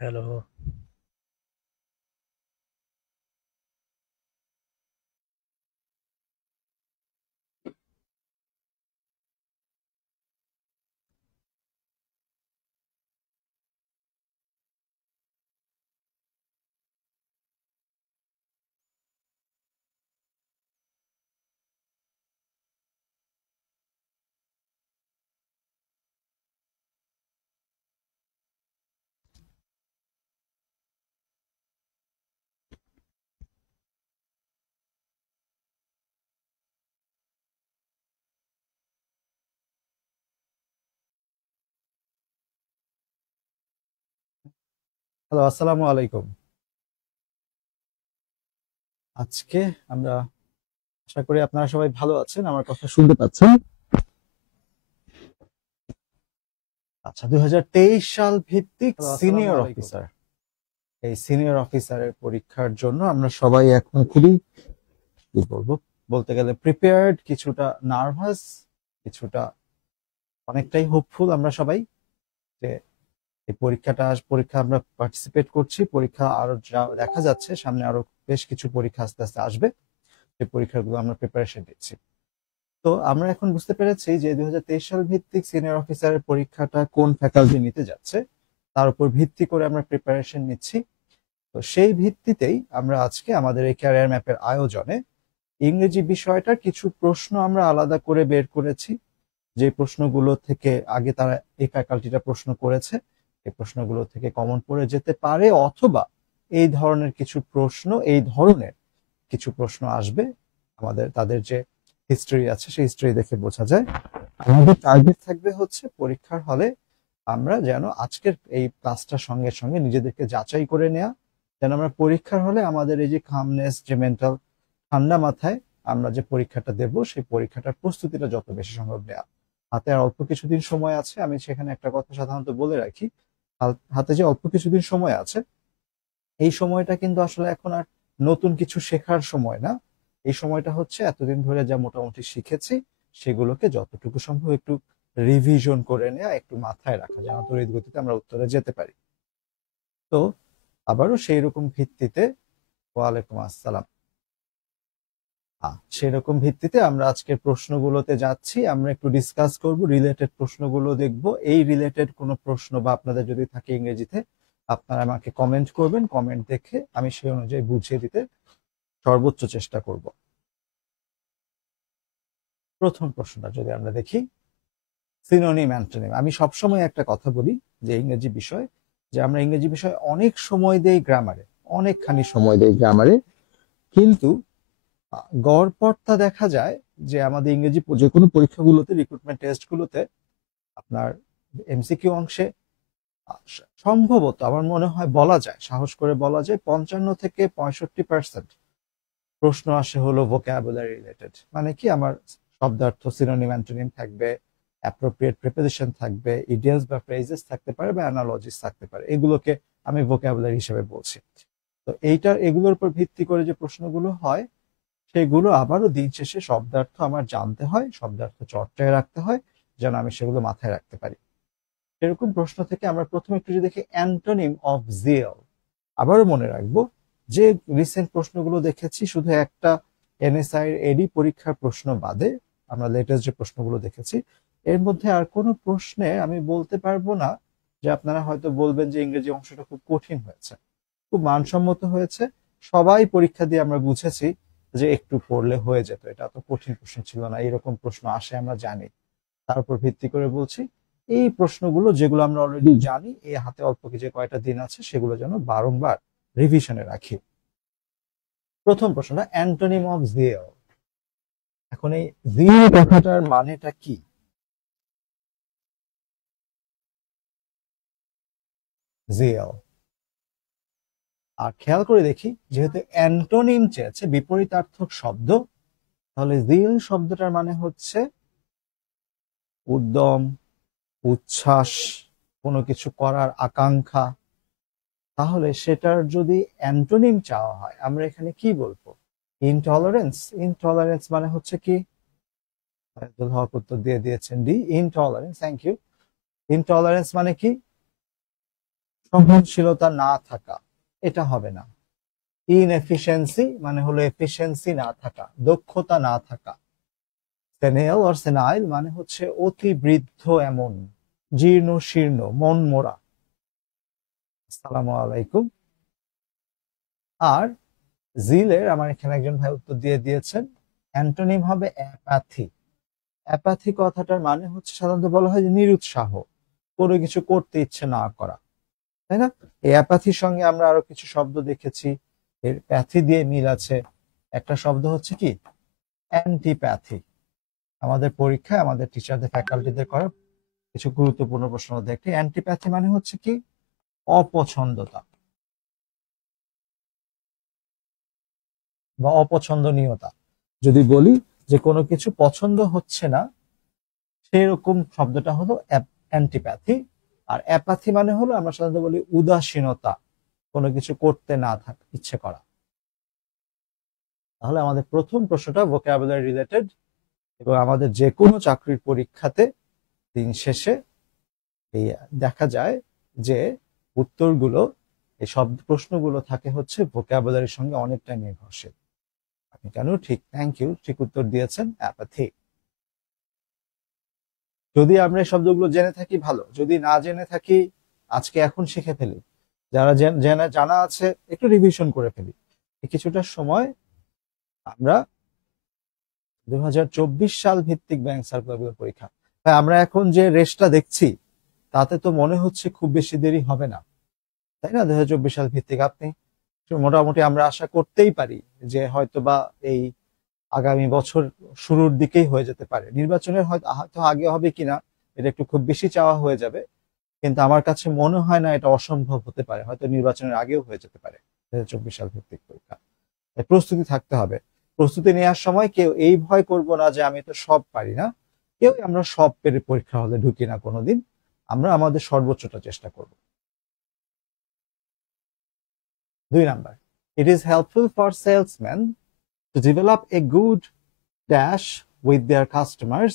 Hello. Hello, আসসালামু আলাইকুম। আজকে আমরা আশা করি আপনারা সবাই ভালো আছেন, আমার কথা শুনতে পাচ্ছেন। আচ্ছা, 2023 সাল ভিত্তিক হ্যালো, আসসালামু সিনিয়র আলাইকুম। অফিসার, এই সিনিয়র অফিসারের পরীক্ষার জন্য আমরা সবাই এখন খুবই, কি বলবো, বলতে গেলে প্রিপেয়ার্ড, কিছুটা নার্ভাস, কিছুটা অনেকটাই হোপফুল আমরা সবাই যে এই পরীক্ষা আমরা পার্টিসিপেট করছি। পরীক্ষা আরো যা দেখা যাচ্ছে সামনে আরো বেশ কিছু পরীক্ষা আস্তে আস্তে আসবে, সেই পরীক্ষাগুলো আমরা প্রিপারেশন নিচ্ছি। তো আমরা এখন বুঝতে পেরেছি যে 2023 সাল ভিত্তিক সিনিয়র অফিসারের পরীক্ষাটা কোন ফ্যাকাল্টি নিতে যাচ্ছে, তার উপর ভিত্তি করে আমরা প্রিপারেশন নিচ্ছি। তো সেই ভিত্তিতেই আমরা আজকে আমাদের এই ক্যারিয়ার ম্যাপের আয়োজনে ইংরেজি বিষয়টার কিছু প্রশ্ন আমরা আলাদা করে বের করেছি, যে প্রশ্নগুলো থেকে আগে তারা এই ফ্যাকাল্টিটা প্রশ্ন করেছে, এই প্রশ্নগুলো থেকে কমন পড়ে যেতে পারে, অথবা এই ধরনের কিছু প্রশ্ন আসবে। আমাদের তাদের যে হিস্ট্রি আছে সেই হিস্ট্রি দেখে বোঝা যায়। আমাদের টার্গেট থাকবে হচ্ছে পরীক্ষার হলে আমরা যেন আজকের এই ক্লাসটার সঙ্গে সঙ্গে নিজেদেরকে যাচাই করে নেওয়া, যেন আমরা পরীক্ষার হলে আমাদের এই যে কামনেস, যে মেন্টাল ঠান্ডা মাথায় আমরা যে পরীক্ষাটা দেব, সেই পরীক্ষাটার প্রস্তুতিটা যত বেশি সম্ভব নেওয়া। হাতে আর অল্প কিছুদিন সময় আছে, আমি সেখানে একটা কথা সাধারণত বলে রাখি, হাতে যে অল্প কিছুদিন সময় আছে, এই সময়টা কিন্তু আসলে এখন আর নতুন কিছু শেখার সময় না। এই সময়টা হচ্ছে এতদিন ধরে যা মোটামুটি শিখেছি সেগুলোকে যতটুকু সম্ভব একটু রিভিশন করে নেওয়া, একটু মাথায় রাখা, যেন তড়িৎ গতিতে আমরা উত্তরে যেতে পারি। তো আবারও সেই রকম ভিত্তিতে, ওয়ালাইকুম আসসালাম। সেরকম ভিত্তিতে আমরা আজকের প্রশ্নগুলোতে যাচ্ছি, আমরা একটু ডিসকাস করব, রিলেটেড প্রশ্নগুলো দেখব। এই রিলেটেড কোনো প্রশ্ন বা আপনাদের যদি থাকে ইংরেজিতে, আপনারা আমাকে কমেন্ট করবেন, কমেন্ট দেখে আমি সেই অনুযায়ী বুঝিয়ে দিতে সর্বোচ্চ চেষ্টা করব। প্রথম প্রশ্নটা যদি আমরা দেখি, সিনোনিম অ্যান্টোনিম। আমি সবসময় একটা কথা বলি যে ইংরেজি বিষয়, যে আমরা ইংরেজি বিষয়ে অনেক সময় দেই গ্রামারে, অনেকখানি সময় দেই গ্রামারে, কিন্তু গড়পড়তা দেখা যায় যে আমাদের ইংরেজি যে কোনো পরীক্ষাগুলোতে, রিক্রুটমেন্ট টেস্টগুলোতে আপনার এমসিকিউ অংশে সম্ভবত আমার মনে হয় বলা যায়, সাহস করে বলা যায়, 55 থেকে 65% প্রশ্ন আসে হলো ভোকাবুলারি রিলেটেড। মানে কি, আমার শব্দার্থ, সিনোনিম অ্যান্টোনিম থাকবে, অ্যাপ্রোপ্রিয়েট প্রিপোজিশন থাকবে, ইডিয়মস বা ফ্রেজেস থাকতে পারে, বা অ্যানালজিস থাকতে পারে, এগুলোকে আমি ভোকাবুলারি হিসেবে বলছি। তো এগুলোর উপর ভিত্তি করে যে প্রশ্নগুলো হয়, সেগুলো আবারও দিন শেষে শব্দার্থ আমার জানতে হয়, শব্দার্থ চর্চায় রাখতে হয়, যেন আমি সেগুলো মাথায় রাখতে পারি। এরকম প্রশ্ন থেকে আমরা প্রথমে একটু যদি দেখি অ্যান্টোনিম অফ জিল, আবারও মনে রাখবো যে রিসেন্ট প্রশ্নগুলো দেখেছি, শুধু একটা এনএসআই এডি পরীক্ষার প্রশ্ন বাদে আমরা লেটেস্ট যে প্রশ্নগুলো দেখেছি, এর মধ্যে আর কোনো প্রশ্নে আমি বলতে পারবো না যে আপনারা হয়তো বলবেন যে ইংরেজি অংশটা খুব কঠিন হয়েছে। খুব মানসম্মত হয়েছে। সবাই পরীক্ষা দিয়ে আমরা বুঝেছি যে একটু পড়লে হয়ে যেত, এটা তো কঠিন প্রশ্ন ছিল না, এরকম প্রশ্ন আসে আমরা জানি। তার উপর ভিত্তি করে বলছি, এই প্রশ্নগুলো যেগুলো আমরা অলরেডি জানি, এই হাতে অল্প যে কয়টা দিন আছে সেগুলো যেন বারংবার রিভিশনে রাখি। প্রথম প্রশ্নটা অ্যান্টোনিম অফ জিও। এখন এই জিও কথাটার মানেটা কি? জিও, আর খেয়াল করে দেখি, যেহেতু অ্যান্টোনিম চেয়েছে, বিপরীতার্থক শব্দ, তাহলে জিল শব্দটার মানে হচ্ছে উদ্যম, উচ্ছ্বাস, কোনো কিছু করার আকাঙ্ক্ষা। তাহলে সেটার যদি অ্যান্টোনিম চাওয়া হয়, আমরা এখানে কি বলবো? ইনটলারেন্স। ইনটলারেন্স মানে হচ্ছে কি? আব্দুল হক উত্তর দিয়ে দিয়েছেন D, intolerance. Thank you. Intolerance মানে কি? সহনশীলতা না থাকা, এটা হবে না। ইনএফিসিয়েন্সি মানে হলো এফিসিয়েন্সি না থাকা, দক্ষতা না থাকা। সেনেল অর সেনাইল মানে হচ্ছে অতি বৃদ্ধ এমন, জীর্ণ শীর্ণ, মন মোরা। আসসালামু আলাইকুম। আর জিলের আমার এখানে একজন ভাই উত্তর দিয়ে দিয়েছেন, অ্যান্টোনিম হবে অ্যাপাথি। অ্যাপাথি কথাটার মানে হচ্ছে সাধারণত বলা হয় যে নিরুৎসাহ, কোনো কিছু করতে ইচ্ছে না করা, তাই না? এই অ্যাপাথির সঙ্গে আমরা আরো কিছু শব্দ দেখেছি, এর প্যাথি দিয়ে মিল আছে। একটা শব্দ হচ্ছে কি অ্যান্টিপ্যাথি। আমাদের পরীক্ষায় আমাদের টিচারদের ফ্যাকাল্টিদের করা কিছু গুরুত্বপূর্ণ প্রশ্ন মধ্যে একটি অ্যান্টিপ্যাথি মানে হচ্ছে কি অপছন্দতা বা অপছন্দনীয়তা। যদি বলি যে কোনো কিছু পছন্দ হচ্ছে না, সেরকম শব্দটা হলো অ্যান্টিপ্যাথি। আর অ্যাপাথি মানে হলো আমরা সাধারণত বলি উদাসীনতা, কোনো কিছু করতে না থাকা, ইচ্ছে করা। তাহলে আমাদের প্রথম প্রশ্নটা ভোকাবুলারি রিলেটেড, এবং আমাদের যে কোনো চাকরির পরীক্ষাতে দিন শেষে এই দেখা যায় যে উত্তরগুলো, এই শব্দ প্রশ্নগুলো থাকে হচ্ছে ভোকাবুলারির সঙ্গে অনেকটা নির্ভরশীল। আপনি কেন ঠিক, থ্যাংক ইউ, ঠিক উত্তর দিয়েছেন, অ্যাপাথি। যদি আমরা এই শব্দগুলো জেনে থাকি ভালো, যদি না জেনে থাকি আজকে এখন শিখে ফেলি, যারা জানা আছে একটু রিভিশন করে ফেলি। কিছুটা সময় আমরা 2024 সাল ভিত্তিক ব্যাংক সার্কুলার পরীক্ষা, আমরা এখন যে রেসটা দেখছি তাতে তো মনে হচ্ছে খুব বেশি দেরি হবে না, তাই না? 2024 সাল ভিত্তিক আপনি মোটামুটি আমরা আশা করতেই পারি যে হয়তোবা এই আগামী বছর শুরুর দিকেই হয়ে যেতে পারে। নির্বাচনের হয়তো আগে হবে কিনা এটা একটু খুব বেশি চাওয়া হয়ে যাবে, কিন্তু আমার কাছে মনে হয় না এটা অসম্ভব হতে পারে, হয়তো নির্বাচনের আগেও হয়ে যেতে পারে 2024 সাল ভিত্তিক পরীক্ষা। প্রস্তুতি থাকতে হবে। প্রস্তুতি নেওয়ার সময় কেউ এই ভয় করব না যে আমি তো সব পারি না, কেউ আমরা সব পেরে পরীক্ষা হলে ঢুকি না কোনোদিন, আমরা আমাদের সর্বোচ্চটা চেষ্টা করব। 2 number, it is helpful for salesman to develop a good dash with their customers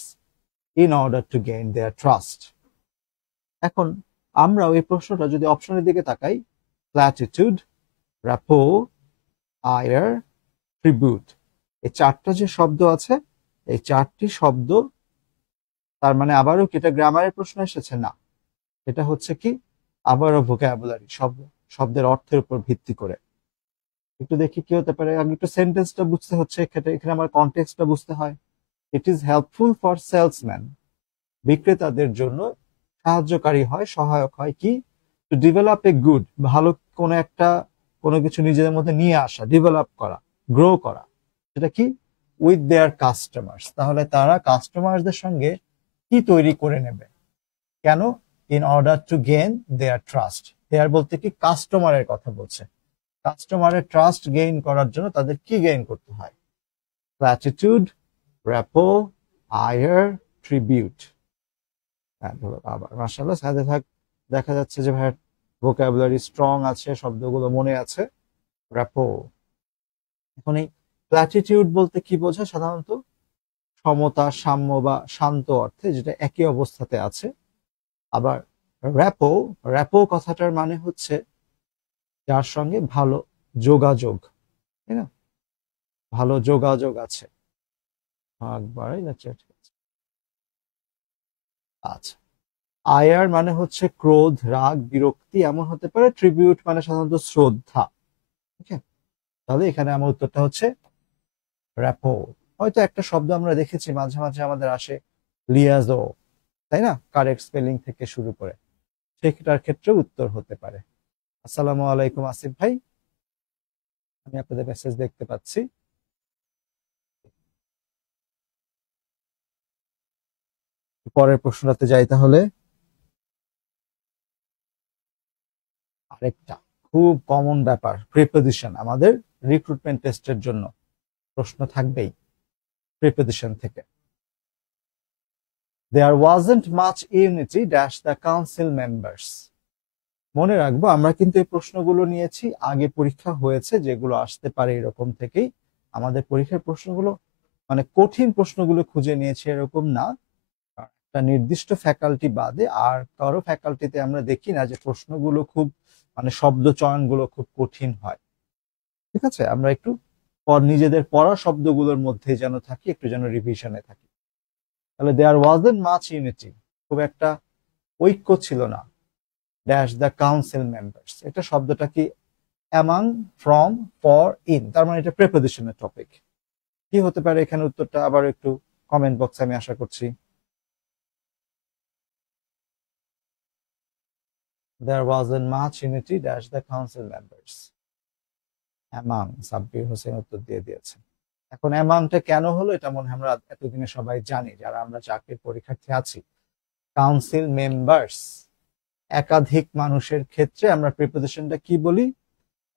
in order to gain their trust. এখন আমরা ওই প্রশ্নটা যদি অপশনের দিকে তাকাই, প্ল্যাটিটিউড, র্যাপো, আয়ার, ট্রিবিউট, এই চারটা যে শব্দ আছে, এই চারটি শব্দ, তার মানে আবারও কি এটা গ্রামারের প্রশ্ন এসেছে? না, এটা হচ্ছে কি আবারও ভোকাবুলারি, শব্দের অর্থের উপর ভিত্তি করে। একটু দেখি কি হতে পারে, আগে একটু সেন্টেন্সটা বুঝতে হচ্ছে, এখানে আমার কনটেক্সটটা বুঝতে হয়। It is helpful for salesman, বিক্রেতাদের জন্য সাহায্যকারী হয়, সহায়ক হয় কি, টু ডেভেলপ এ গুড, ভালো কোনো কিছু নিজেদের মধ্যে নিয়ে আসা, ডেভেলপ করা, গ্রো করা, সেটা কি উইথ দেয়ার কাস্টমার্স, তাহলে তারা কাস্টমারদের সঙ্গে কি তৈরি করে নেবে, কেন? In order to gain their trust, their বলতে কি কাস্টমারের কথা বলছে, কাস্টমারের ট্রাস্ট গেইন করার জন্য তাদের কি গেইন করতে হয়? প্ল্যাটিটিউড, র্যাপো, আয়ার, ট্রিবিউট। আবার মাশাআল্লাহ, সাথে দেখা যাচ্ছে যে ভাই ভোকাবুলারি স্ট্রং আছে, শব্দগুলো মনে আছে। র্যাপো, এখন এই প্ল্যাটিটিউড বলতে কি বোঝায়? সাধারণত সমতা, সাম্য বা শান্ত অর্থে, যেটা একই অবস্থাতে আছে। আবার র্যাপো, র্যাপো কথাটার মানে হচ্ছে যার সঙ্গে ভালো যোগাযোগ, তাই না? ভালো যোগাযোগ আছে। আচ্ছা, আয়ার মানে হচ্ছে ক্রোধ, রাগ, বিরক্তি, এমন হতে পারে। ট্রিবিউট মানে সাধারণত শ্রদ্ধা। ওকে, তাহলে এখানে আমার উত্তরটা হচ্ছে র্যাপো। হয়তো একটা শব্দ আমরা দেখেছি মাঝে মাঝে আমাদের আসে, লিয়াজো, তাই না? কারেক্ট স্পেলিং থেকে শুরু করে, সেটার ক্ষেত্রে উত্তর হতে পারে। আসসালামু আলাইকুম আসিফ ভাই, আমি আপনাদের মেসেজ দেখতে পাচ্ছি। পরের প্রশ্নটাতে যাই তাহলে। আরেকটা খুব কমন ব্যাপার, প্রিপোজিশন। আমাদের রিক্রুটমেন্ট টেস্টের জন্য প্রশ্ন থাকবেই প্রিপোজিশন থেকে। There wasn't much unity dash the council members. মনে রাখবো আমরা কিন্তু এই প্রশ্নগুলো নিয়েছি, আগে পরীক্ষা হয়েছে যেগুলো আসতে পারে এরকম থেকেই। আমাদের পরীক্ষার প্রশ্নগুলো মানে কঠিন প্রশ্নগুলো খুঁজে নিয়েছি এরকম না, একটা নির্দিষ্ট ফ্যাকাল্টি বাদে আর কারো ফ্যাকাল্টিতে আমরা দেখি না যে প্রশ্নগুলো খুব মানে শব্দ চয়নগুলো খুব কঠিন হয়। ঠিক আছে, আমরা একটু নিজেদের পড়া শব্দগুলোর মধ্যে যেন থাকি, একটু যেন রিভিশনে থাকি। তাহলে দেয়ার ওয়াজন্ট মাচ ইউনিটি, খুব একটা ঐক্য ছিল না। ড্যাশ দ্য কাউন্সিল মেম্বার্স, এটা শব্দটা কি অ্যামাং, ফ্রম, ফর, ইন, তার মানে এটা প্রিপোজিশনের টপিক। কি হতে পারে এখানে উত্তরটা? আবার একটু কমেন্ট বক্সে আমি আশা করছি। There wasn't much unity dash the council members. Among, Sabbir Hossain উত্তর দিয়ে দিয়েছে। এখন অ্যামাংটা কেন হলো এটা মনে হয় আমরা এতদিনে সবাই জানি, যারা আমরা চাকরির পরীক্ষার্থী আছি। কাউন্সিল মেম্বার্স, একাধিক মানুষের ক্ষেত্রে আমরা প্রিপোজিশনটা কি বলি?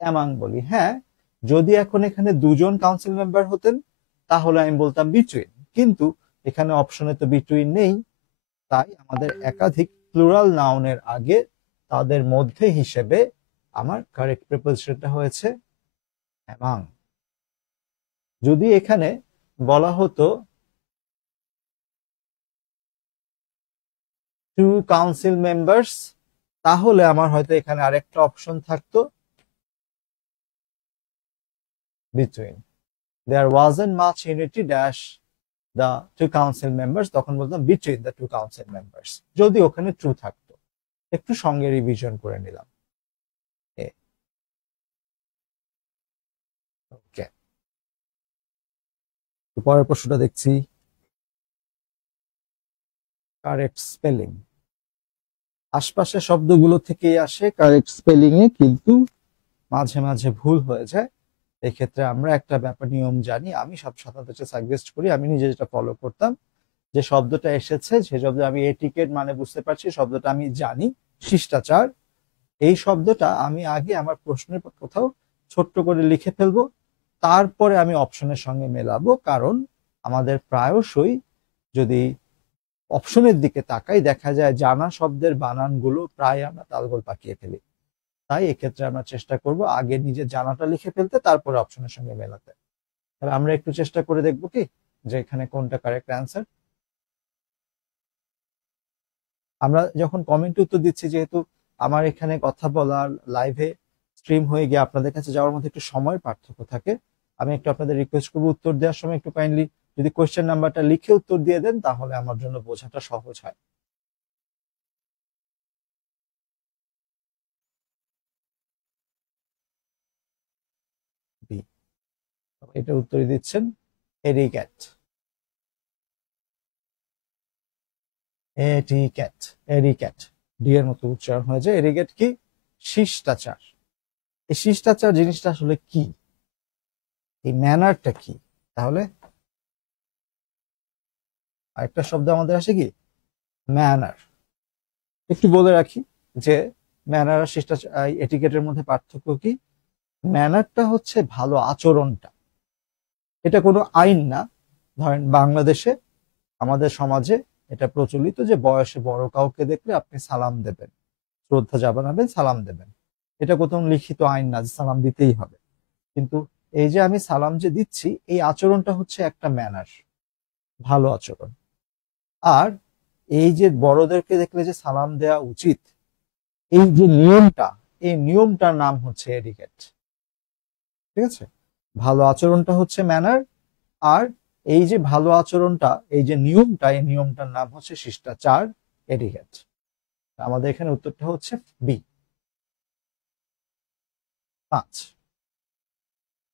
অ্যামাং বলি। হ্যাঁ, যদি এখন এখানে দুজন কাউন্সিল মেম্বার হতেন তাহলে আমি বলতাম বিটুইন, কিন্তু এখানে অপশনে তো বিটুইন নেই, তাই আমাদের একাধিক প্লুরাল নাউনের আগে তাদের মধ্যে হিসেবে আমার কারেক্ট প্রিপোজিশনটা হয়েছে অ্যামাং। যদি এখানে বলা হতো টু কাউন্সিল মেম্বার্স, তাহলে আমার হয়তো এখানে আরেকটা অপশন থাকতো between. There wasn't much unity dash the two council members, তখন বলতাম between the two council members, যদি ওখানে ট্রু থাকতো। একটু সঙ্গে রিভিশন করে নিলাম। ওকে, পরের প্রশ্নটা দেখছি। কারেক্ট স্পেলিং, আশপাশের শব্দগুলো থেকেই আসে কারেক্ট স্পেলিং এ, কিন্তু মাঝে মাঝে ভুল হয়ে যায়। এক্ষেত্রে আমরা একটা ব্যাপার নিয়ম জানি, আমি সব সাথে সাজেস্ট করি, আমি নিজে যেটা ফলো করতাম, যে শব্দটা এসেছে সে শব্দ আমি এটিকেট মানে বুঝতে পারছি, শব্দটা আমি জানি শিষ্টাচার, এই শব্দটা আমি আগে আমার প্রশ্নের কোথাও ছোট্ট করে লিখে ফেলবো, তারপরে আমি অপশনের সঙ্গে মেলাবো। কারণ আমাদের প্রায়শই যদি অপশনের দিকে তাকাই দেখা যায় জানা শব্দের বানানগুলো প্রায় আমরা তালগোল পাকিয়ে ফেলি। তাই এক্ষেত্রে আমরা চেষ্টা করব আগে নিজের জানাটা লিখে ফেলতে, তারপরে অপশনের সঙ্গে মেলাতে। তাহলে আমরা একটু চেষ্টা করে দেখবো কি যে এখানে কোনটা কারেক্ট অ্যান্সার। আমরা যখন কমেন্টে উত্তর দিচ্ছি, যেহেতু আমার এখানে কথা বলার লাইভে স্ট্রিম হয়ে গিয়ে আপনাদের কাছে যাওয়ার মধ্যে একটু সময় পার্থক্য থাকে, আমি একটু আপনাদের রিকোয়েস্ট করবো উত্তর দেওয়ার সময় একটু কাইন্ডলি যদি কোয়েশ্চেন নাম্বারটা লিখে উত্তর দিয়ে দেন, তাহলে আমার জন্য বোঝাটা সহজ হয়। এটা উত্তর দিচ্ছেন এরিক্যাট। এটিক্যাট, এরিক্যাট, ডি এর মতো উচ্চারণ হয়ে যায়। এরিক্যাট কি? শিষ্টাচার। এই শিষ্টাচার জিনিসটা আসলে কি, এই ম্যানারটা কি? তাহলে আরেকটা শব্দ আমাদের আসে কি? ম্যানার। একটু বলে রাখি যে ম্যানার আর শিষ্টাচার, এটিকেটের মধ্যে পার্থক্য কি? ম্যানারটা হচ্ছে ভালো আচরণটা, এটা কোনো আইন না। ধরেন বাংলাদেশে আমাদের সমাজে এটা প্রচলিত যে বয়সে বড় কাউকে দেখলে আপনি সালাম দেবেন, শ্রদ্ধা জানাবেন, সালাম দেবেন। এটা কোথাও লিখিত আইন না যে সালাম দিতেই হবে, কিন্তু এই যে আমি সালাম যে দিচ্ছি, এই আচরণটা হচ্ছে একটা ম্যানার, ভালো আচরণ। আর এই যে বড়দেরকে দেখলে যে সালাম দেওয়া উচিত, এই যে নিয়মটা, এই নিয়মটার নাম হচ্ছে এটিকেট। ঠিক আছে, ভালো আচরণটা হচ্ছে ম্যানার, আর এই যে ভালো আচরণটা, এই যে নিয়মটা, এই নিয়মটার নাম হচ্ছে শিষ্টাচার, এটিকেট। আমাদের এখানে উত্তরটা হচ্ছে B. 5,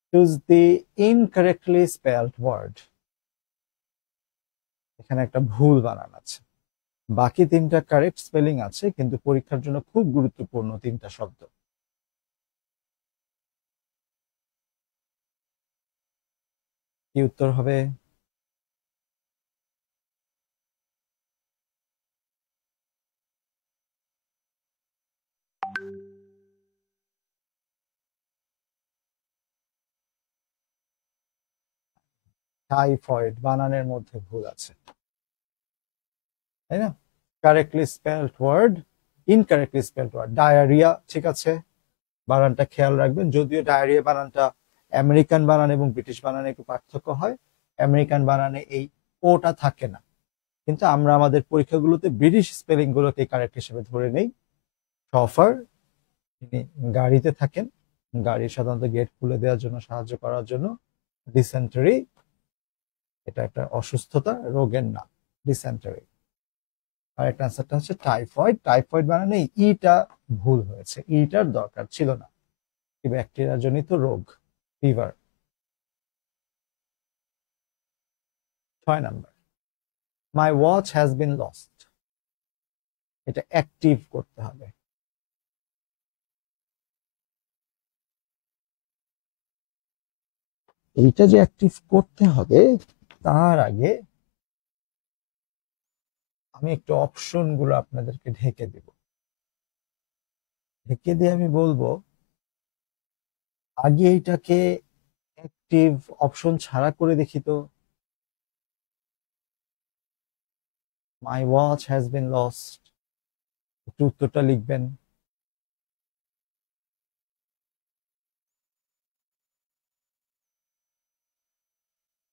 choose the incorrectly spelled word. এখানে একটা ভুল বানান আছে, বাকি তিনটা কারেক্ট স্পেলিং আছে, কিন্তু পরীক্ষার জন্য খুব গুরুত্বপূর্ণ তিনটা শব্দ। কি উত্তর হবে? টাইফয়েড, বানানের মধ্যে ভুল আছে, তাই না? Correctly spelled word, incorrectly spelled word. Diarrhoea, ঠিক আছে, বানানটা খেয়াল রাখবেন। যদিও ডায়রিয়া বানানটা আমেরিকান বানান এবং ব্রিটিশ বানানে একটু পার্থক্য হয়, আমেরিকান বানানে এই ওটা থাকে না, কিন্তু আমরা আমাদের পরীক্ষাগুলোতে ব্রিটিশ স্পেলিং গুলোকে কারেক্ট হিসেবে ধরে নেই। শফার, তিনি গাড়িতে থাকেন, গাড়ি সাধারণত গেট খুলে দেওয়ার জন্য, সাহায্য করার জন্য। ডিসেন্টারি, এটা একটা অসুস্থতা, রোগের নাম ডিসেন্টারি। আর একটা আনসারটা হচ্ছে টাইফয়েড। টাইফয়েড বানানে ইটা ভুল হয়েছে, ইটার দরকার ছিল না, ব্যাকটেরিয়া জনিত রোগ, fever. 6 number, my watch has been lost. এটা অ্যাক্টিভ করতে হবে। এইটা যে অ্যাক্টিভ করতে হবে, তার আগে আমি একটু অপশন গুলো আপনাদেরকে ঢেকে দেব। ঢেকে দিয়ে আমি বলবো, আগে এইটাকে অ্যাক্টিভ অপশন ছাড়া করে দেখি তো। My watch has been lost, একটু উত্তরটা লিখবেন।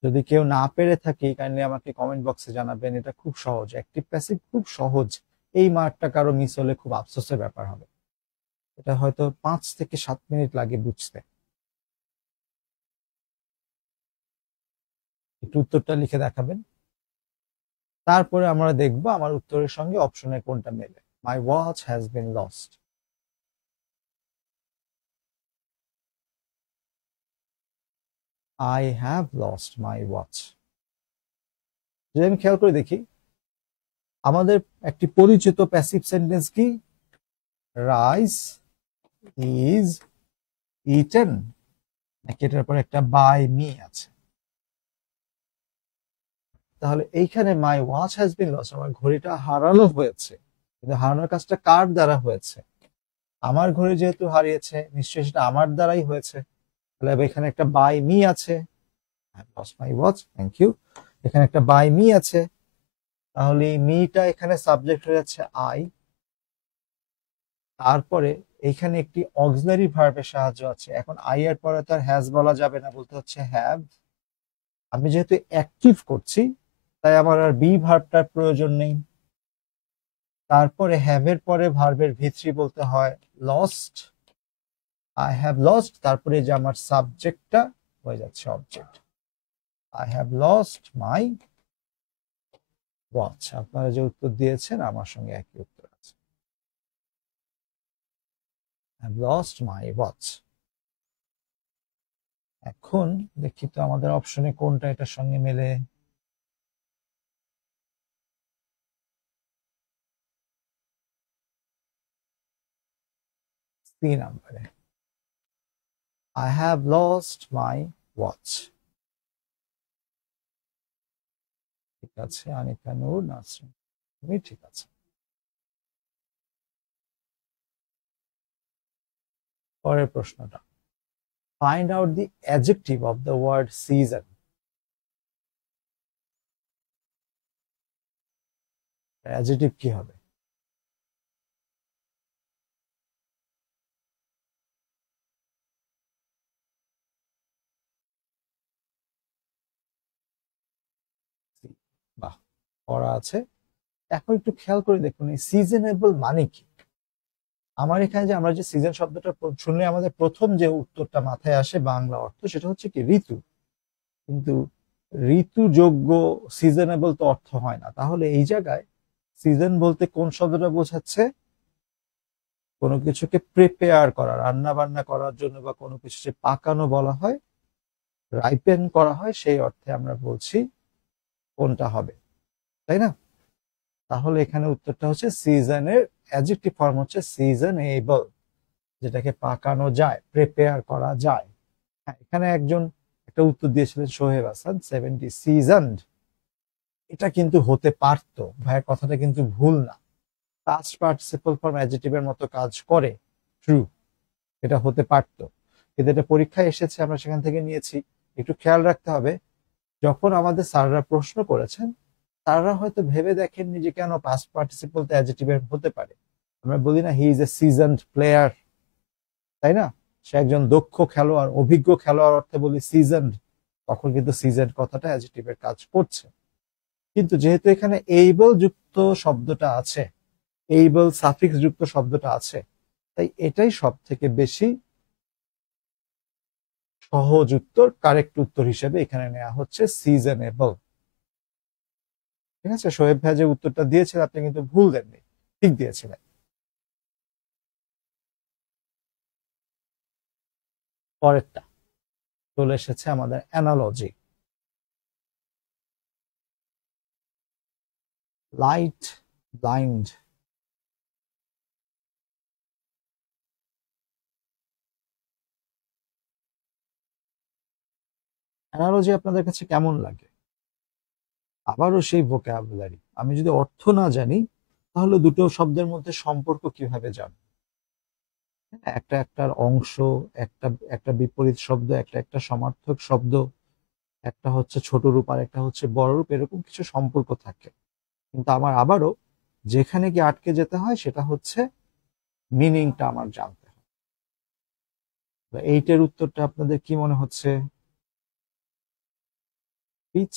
যদি কেউ না পেরে থাকি, কাইন্ডলি আমাকে কমেন্ট বক্সে জানাবেন। এটা খুব সহজ, অ্যাক্টিভ প্যাসিভ খুব সহজ। এই মার্কটা কারো মিস হলে খুব আফসোসের ব্যাপার হবে। এটা হয়তো 5 থেকে 7 মিনিট লাগে বুঝতে। একটু উত্তরটা লিখে দেখাবেন, তারপরে আমরা দেখবো আমার উত্তরের সঙ্গে অপশনের কোনটা মেলে। My watch has been lost. I have lost my watch. যদি আমি খেয়াল করে দেখি, আমাদের একটি পরিচিত প্যাসিভ সেন্টেন্স কি? রাইস ইজ ইটেন, নাকি এটার পর একটা বাই মি আছে? তাহলে এইখানে my watch has been lost, আমার ঘড়িটা হারানো হয়েছে, কিন্তু হারানোর কাজটা কার দ্বারা হয়েছে? আমার ঘড়ি যেহেতু হারিয়েছে, নিশ্চয়ই সেটা আমার দ্বারাই হয়েছে। তাহলে এখানে একটা বাই মি আছে, lost my watch, thank you. এখানে একটা বাই মি আছে, তাহলে এই মিটা এখানে সাবজেক্ট হয়ে যাচ্ছে আই। তারপরে এখানে একটি অক্সিলারি ভার্বের সাহায্য আছে। এখন আই এর পরে তো আর হ্যাজ বলা যাবে না, বলতে হচ্ছে হ্যাভ। আমি যেহেতু অ্যাক্টিভ করছি, তাই আমার আর বি ভার্বটার প্রয়োজন নেই। তারপরে হ্যাভ এর পরে ভার্বের ভি3 বলতে হয় লস্ট, আই হ্যাভ লস্ট। তারপরে যে আমার সাবজেক্টটা হয়ে যাচ্ছে object, I have lost my watch. আপনারা যে উত্তর দিয়েছেন আমার সঙ্গে একই উত্তর আছে, I have lost my watch. এখন দেখি তো আমাদের অপশনে কোনটা এটার সঙ্গে মেলে। সি নাম্বারে, I have lost my watch। ঠিক আছে, আনিকা নূর নাসরিন, তুমি ঠিক আছে। পরের প্রশ্নটা, find out the adjective of the word season. Adjective কি হবে? বাহ, পড়া আছে। এখন একটু খেয়াল করে দেখুন, এই সিজনেবল মানে কি? আমার এখানে যে আমরা যে সিজন শব্দটা শুনলে আমাদের প্রথম যে উত্তরটা মাথায় আসে বাংলা অর্থ, সেটা হচ্ছে কি ঋতু। কিন্তু ঋতুযোগ্য সিজনেবল তো অর্থ হয় না। তাহলে এই জায়গায় সিজন বলতে কোন শব্দটা বোঝাচ্ছে? কোনো কিছুকে প্রিপেয়ার করা, রান্না বান্না করার জন্য, বা কোনো কিছু যে পাকানো বলা হয়, রাইপেন করা হয়, সেই অর্থে আমরা বলছি কোনটা হবে, তাই না? তাহলে এখানে উত্তরটা হচ্ছে সিজনের অ্যাডজেক্টিভ ফর্ম হচ্ছে সিজনেবল, যেটাকে পাকানো যায়, প্রিপেয়ার করা যায়। হ্যাঁ, এখানে একজন একটা উত্তর দিয়েছিলেন সোহেব হাসান 70 সিজনড। এটা কিন্তু হতে পারতো, ভাইয়ের কথাটা কিন্তু ভুল না। পাস্ট পার্টিসিপল ফর্ম অ্যাডজেক্টিভের মতো কাজ করে, ট্রু, এটা হতে পারতো। কিন্তু এটা পরীক্ষায় এসেছে, আমরা সেখান থেকে নিয়েছি। একটু খেয়াল রাখতে হবে, যখন আমাদের স্যাররা প্রশ্ন করেছেন, তারা হয়তো ভেবে দেখেননি যে কেন পাস্ট পার্টিসিপল তো অ্যাডজেক্টিভের হতে পারে। আমরা বলি না he is a seasoned player, তাই না? সে একজন দক্ষ খেলোয়াড়, অভিজ্ঞ খেলোয়াড় অর্থে বলি সিজনড, তখন কিন্তু সিজনড কথাটা অ্যাডজেক্টিভের কাজ করছে। কিন্তু যেহেতু এখানে এইবল যুক্ত শব্দটা আছে, এইবল সাফিক্স যুক্ত শব্দটা আছে, তাই এটাই সব থেকে বেশি সহজ উত্তর। কারেক্ট উত্তর হিসেবে এখানে নেওয়া হচ্ছে সিজনেবল। ঠিক আছে, শোয়েব ভাই যে উত্তরটা দিয়েছিলেন আপনি কিন্তু ভুল দেননি, ঠিক দিয়েছিলেন। পরেরটা চলে এসেছে আমাদের অ্যানালজি। Light blind. অ্যানালজি আপনাদের কাছে কেমন লাগে? আবারও সেই ভোকাবুলারি, আমি যদি অর্থ না জানি তাহলে দুটো শব্দের মধ্যে সম্পর্ক কিভাবে জানবো? একটা একটার অংশ, একটা একটা বিপরীত শব্দ, একটা একটা সমার্থক শব্দ, একটা হচ্ছে ছোট রূপ আর একটা হচ্ছে বড় রূপ, এরকম কিছু সম্পর্ক থাকে। কিন্তু আমার আবারও যেখানে কি আটকে যেতে হয় সেটা হচ্ছে মিনিংটা আমার জানতে হয়। এইটার উত্তরটা আপনাদের কি মনে হচ্ছে? Pitch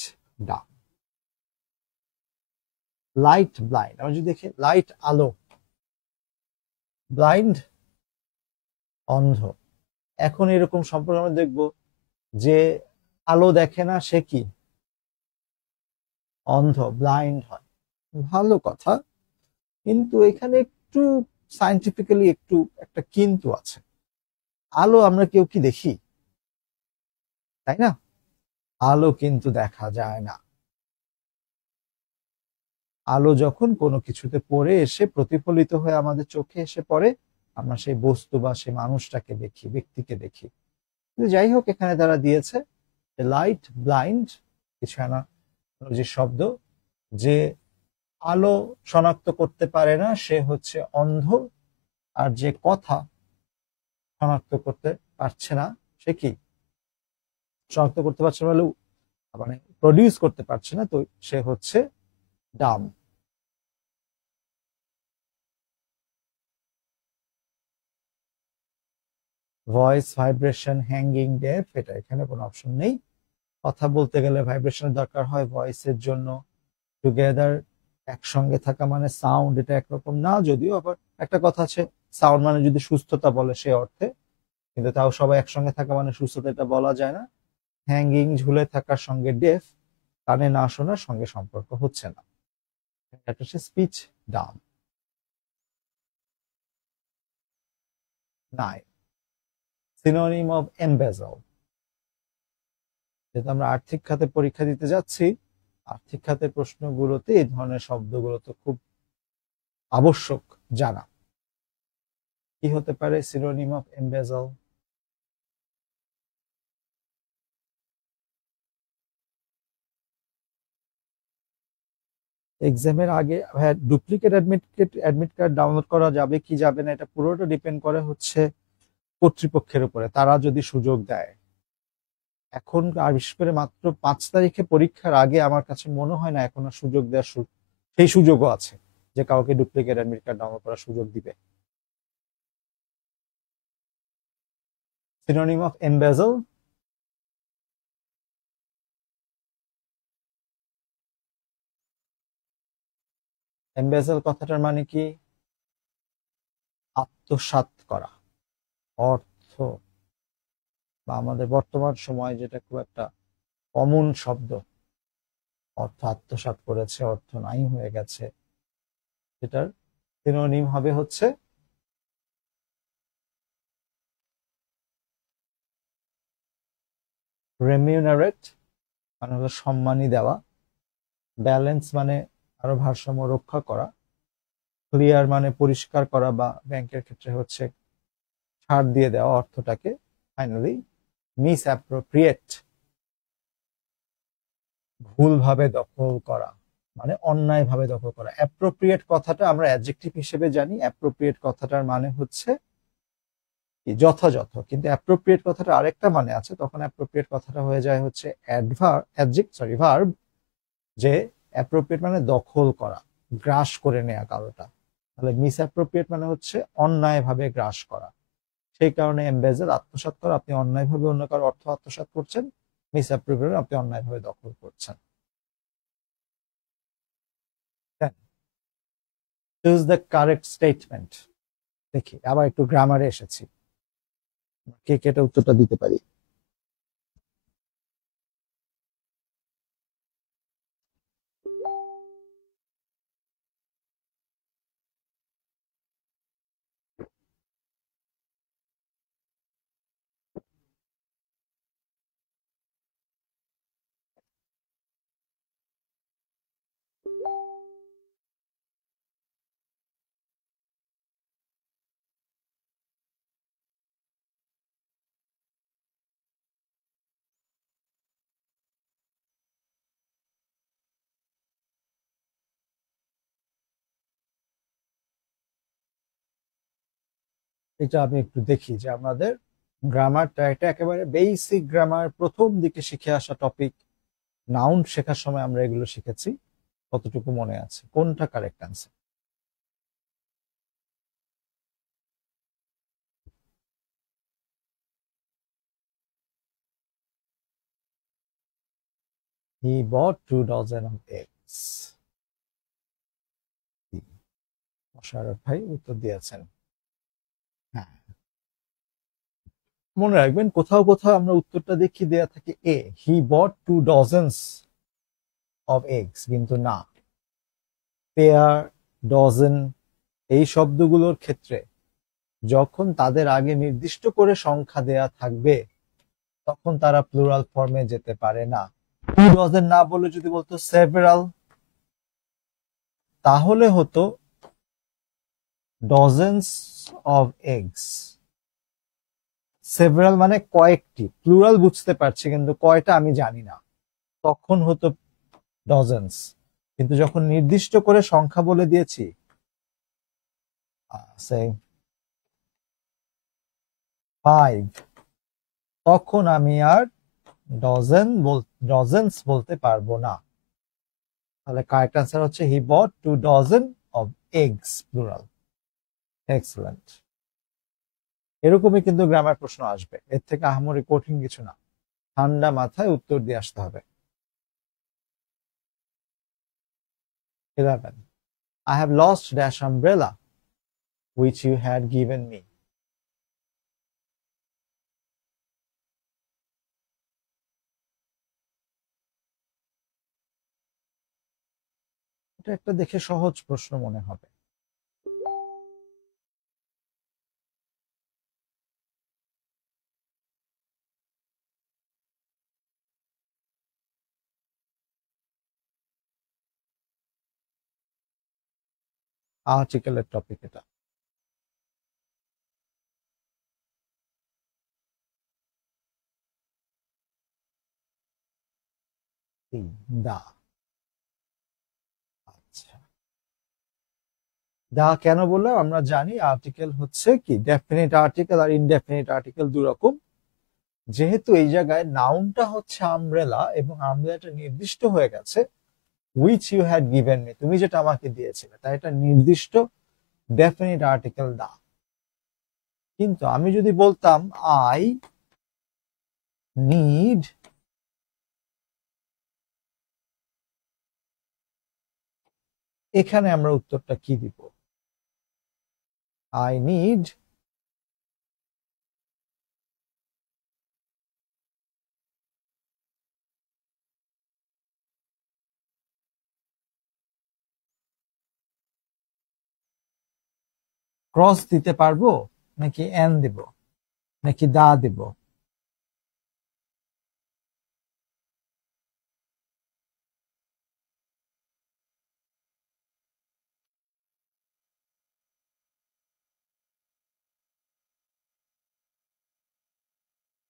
down. লাইট ব্লাইন্ড, আমরা যদি দেখি লাইট আলো, ব্লাইন্ড অন্ধ। এখন এরকম সম্পর্ক আমরা দেখবো যে আলো দেখে না সে কি অন্ধ, ব্লাইন্ড হয়। ভালো কথা, কিন্তু এখানে একটু সায়েন্টিফিক্যালি একটু একটা কিন্তু আছে। আলো আমরা কেউ কি দেখি? তাই না? আলো কিন্তু দেখা যায় না। আলো যখন কোনো কিছুতে পড়ে এসে প্রতিফলিত হয়ে আমাদের চোখে এসে পড়ে, আমরা সেই বস্তু বা সেই মানুষটাকে দেখি, ব্যক্তিকে দেখি। কিন্তু যাই হোক, এখানে তারা দিয়েছে লাইট ব্লাইন্ড কিছু যে শব্দ, যে আলো শনাক্ত করতে পারে না সে হচ্ছে অন্ধ, আর যে কথা শনাক্ত করতে পারছে না সে কি শনাক্ত করতে পারছে না বলে মানে প্রডিউস করতে পারছে না, তো সে হচ্ছে Dam. Voice vibration hanging deaf, এটা এখানে কোনো অপশন নেই। কথা বলতে গেলে ভাইব্রেশনের দরকার হয় ভয়েসের জন্য। টুগেদার একসঙ্গে থাকা মানে সাউন্ড, এটা একরকম না, যদিও আবার একটা কথা আছে সাউন্ড মানে যদি সুস্থতা বলে সে অর্থে, কিন্তু তাও সবাই একসঙ্গে থাকা মানে সুস্থতা এটা বলা যায় না। হ্যাঙ্গিং ঝুলে থাকার সঙ্গে ডেফ কানে না শোনার সঙ্গে সম্পর্ক হচ্ছে না, এটা হচ্ছে স্পিচ ডাম। নাই। Synonym of embezzle. যেহেতু আমরা আর্থিক খাতে পরীক্ষা দিতে যাচ্ছি, আর্থিক খাতের প্রশ্নগুলোতে এই ধরনের শব্দগুলো তো খুব আবশ্যক জানা। কি হতে পারে সিনোনিম অফ এমবেজল? এক্সামের আগে হ্যাঁ, ডুপ্লিকেট অ্যাডমিট কার্ড ডাউনলোড করা যাবে কি যাবে না এটা পুরোটা ডিপেন্ড করে হচ্ছে কর্তৃপক্ষের উপরে, তারা যদি সুযোগ দেয়। এখন আর বিশেষ করে মাত্র 5 তারিখে পরীক্ষার আগে আমার কাছে মনে হয় না এখন আর সুযোগ দেওয়ার সেই সুযোগও আছে যে কাউকে ডুপ্লিকেট অ্যাডমিট কার্ড ডাউনলোড করার সুযোগ দিবে। Synonym of এমবেজল। এমবেজল কথাটার মানে কি? আত্মসাৎ করা অর্থ, বা আমাদের বর্তমান সময় যেটা খুব একটা কমন শব্দ, অর্থ আত্মসাৎ করেছে, অর্থ নাই হয়ে গেছে, সেটার সিনোনিম হবে হচ্ছে রেমিউনারেট, মানে হলো সম্মানী দেওয়া। ব্যালেন্স মানে আরো ভারসাম্য রক্ষা করা। ক্লিয়ার মানে পরিষ্কার করা, বা ব্যাংকের ক্ষেত্রে হচ্ছে ছাড় দিয়ে দেওয়া অর্থটাকে। ফাইনালি মিস অ্যাপ্রোপ্রিয়েট, ভুলভাবে দখল করা, মানে অন্যায়ভাবে দখল করা। অ্যাপ্রোপ্রিয়েট কথাটা আমরা অ্যাডজেক্টিভ হিসেবে জানি, অ্যাপ্রোপ্রিয়েট কথাটার মানে হচ্ছে কি যথাযথ, কিন্তু অ্যাপ্রোপ্রিয়েট কথাটা আরেকটা মানে আছে, তখন অ্যাপ্রোপ্রিয়েট কথাটা হয়ে যায় হচ্ছে ভার্ব, যে অ্যাপ্রোপ্রিয়েট মানে দখল করা, গ্রাস করে নেওয়া কারোটা। তাহলে মিস অ্যাপ্রোপ্রিয়েট মানে হচ্ছে অন্যায়ভাবে গ্রাস করা। সেই কারণে এমবেজেল আত্মসাৎ করা, আপনি অন্যায়ভাবে অন্য কারো অর্থ আত্মসাৎ করছেন। মিস অ্যাপ্রোপ্রিয়েট আপনি অন্যায়ভাবে দখল করছেন। Choose the correct statement. দেখি আবার একটু গ্রামারে এসেছি, কে কেটে উত্তরটা দিতে পারি। এটা আমি একটু দেখি যে আমাদের গ্রামারটা, এটা একেবারে বেসিক গ্রামার, প্রথম দিকে শিখে আসা টপিক। নাউন শেখার সময় আমরা এগুলো শিখেছি, কতটুকু মনে আছে, কোনটা correct answer? He bought 2 dozen of eggs. Mosharraf ভাই উত্তর দিয়েছেন। হ্যাঁ, মনে রাখবেন কোথাও কোথাও আমরা উত্তরটা দেখি দেয়া থাকে এ, হি বট 2 dozens অফ এগস, কিন্তু না, পেয়ার, ডজন এই শব্দগুলোর ক্ষেত্রে যখন তাদের আগে নির্দিষ্ট করে সংখ্যা দেয়া থাকবে তখন তারা প্লুরাল ফর্মে যেতে পারে না। 2 dozen না বলে যদি বলতো সেভারাল, তাহলে হতো ডজেন্স অফ এগস। সেভারাল মানে কয়েকটি, প্লুরাল বুঝতে পারছি কিন্তু কয়টা আমি জানি না, তখন হতো ডজেন্স। কিন্তু যখন নির্দিষ্ট করে সংখ্যা বলে দিয়েছি, say 5, তখন আমি আর ডজেন্স বলতে পারবো না। তাহলে কারেক্ট আনসার হচ্ছে হি বট 2 dozen of eggs plural. Excellent. এরকমই কিন্তু গ্রামার প্রশ্ন আসবে, এর থেকে আহামরি কঠিন কিছু না, ঠান্ডা মাথায় উত্তর দিয়ে আসতে হবে। 11, I have lost dash umbrella which you had given me. এটা একটা দেখে সহজ প্রশ্ন মনে হবে। আর্টিকেলের টপিক এটা। দা। আচ্ছা, দা কেন বললাম? আমরা জানি আর্টিকেল হচ্ছে কি ডেফিনিট আর্টিকেল আর ইনডেফিনিট আর্টিকেল দুরকম। যেহেতু এই জায়গায় নাউনটা হচ্ছে আমব্রেলা এবং আমব্রেলাটা নির্দিষ্ট হয়ে গেছে, which you had given me, তুমি যেটা আমাকে দিয়েছিলে, তাই এটা নির্দিষ্ট ডেফিনিট আর্টিকেল দা। কিন্তু আমি যদি বলতাম আই নিড, এখানে আমরা উত্তরটা কি দিব? আই নিড ক্রস দিতে পারবো নাকি এন দিব নাকি দা দিব?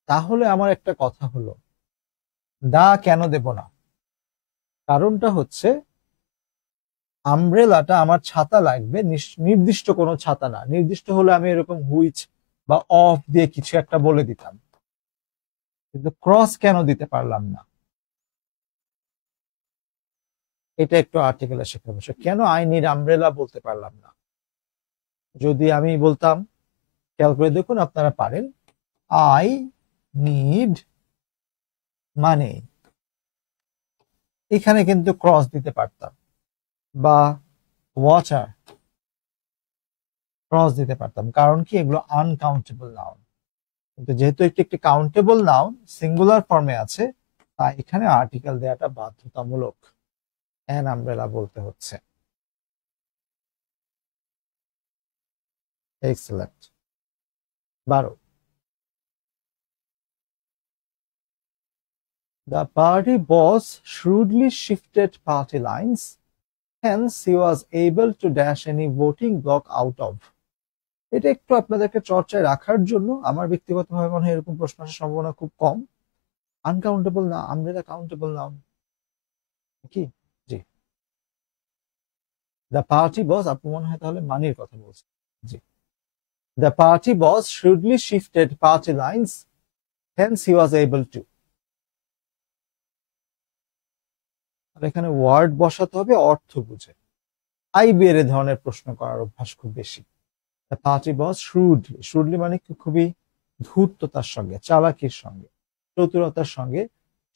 তাহলে আমার একটা কথা হলো, দা কেন দেব না? কারণটা হচ্ছে আমব্রেলাটা আমার ছাতা লাগবে, নির্দিষ্ট কোনো ছাতা না। নির্দিষ্ট হলে আমি এরকম হুইচ বা অফ দিয়ে কিছু একটা বলে দিতাম, কিন্তু ক্রস কেন দিতে পারলাম না? এটা একটু আর্টিকেলে শেখার বিষয়। কেন আই নিড আমব্রেলা বলতে পারলাম না? যদি আমি বলতাম, খেয়াল করে দেখুন আপনারা পারেন, আই নিড মানে এখানে কিন্তু ক্রস দিতে পারতাম, বা ওয়াটার ক্রস দিতে পারতাম, কারণ কি এগুলো আনকাউন্টেবল নাউন। কিন্তু যেহেতু একটি কাউন্টেবল নাউন সিঙ্গুলার ফর্মে আছে, তাই এখানে আর্টিকেল দেওয়াটা বাধ্যতামূলক, অ্যান আমব্রেলা বলতে হচ্ছে। Excellent. 12, the party boss shrewdly shifted party lines, hence he was able to dash any voting bloc out of. এটা একটু আপনাদেরকে চর্চায় রাখার জন্য, আমার ব্যক্তিগতভাবে মনে হয় এরকম প্রশ্ন আসার সম্ভাবনা খুব কম। আনকাউন্টেবল না, আমব্রেলা কাউন্টেবল নাউন কি? জি, দ্য পার্টি বস, আপনি মনে হয় তাহলে মানির কথা বলছেন। জি, the party boss shrewdly shifted party lines, hence he was able to। আর এখানে ওয়ার্ড বসাতে হবে অর্থ বুঝে। আইবিএর এ ধরনের প্রশ্ন করার অভ্যাস খুব বেশি। দ্য পার্টি বস shrewdly মানে খুবই ধূর্ততার সঙ্গে, চালাকির সঙ্গে, চতুরতার সঙ্গে,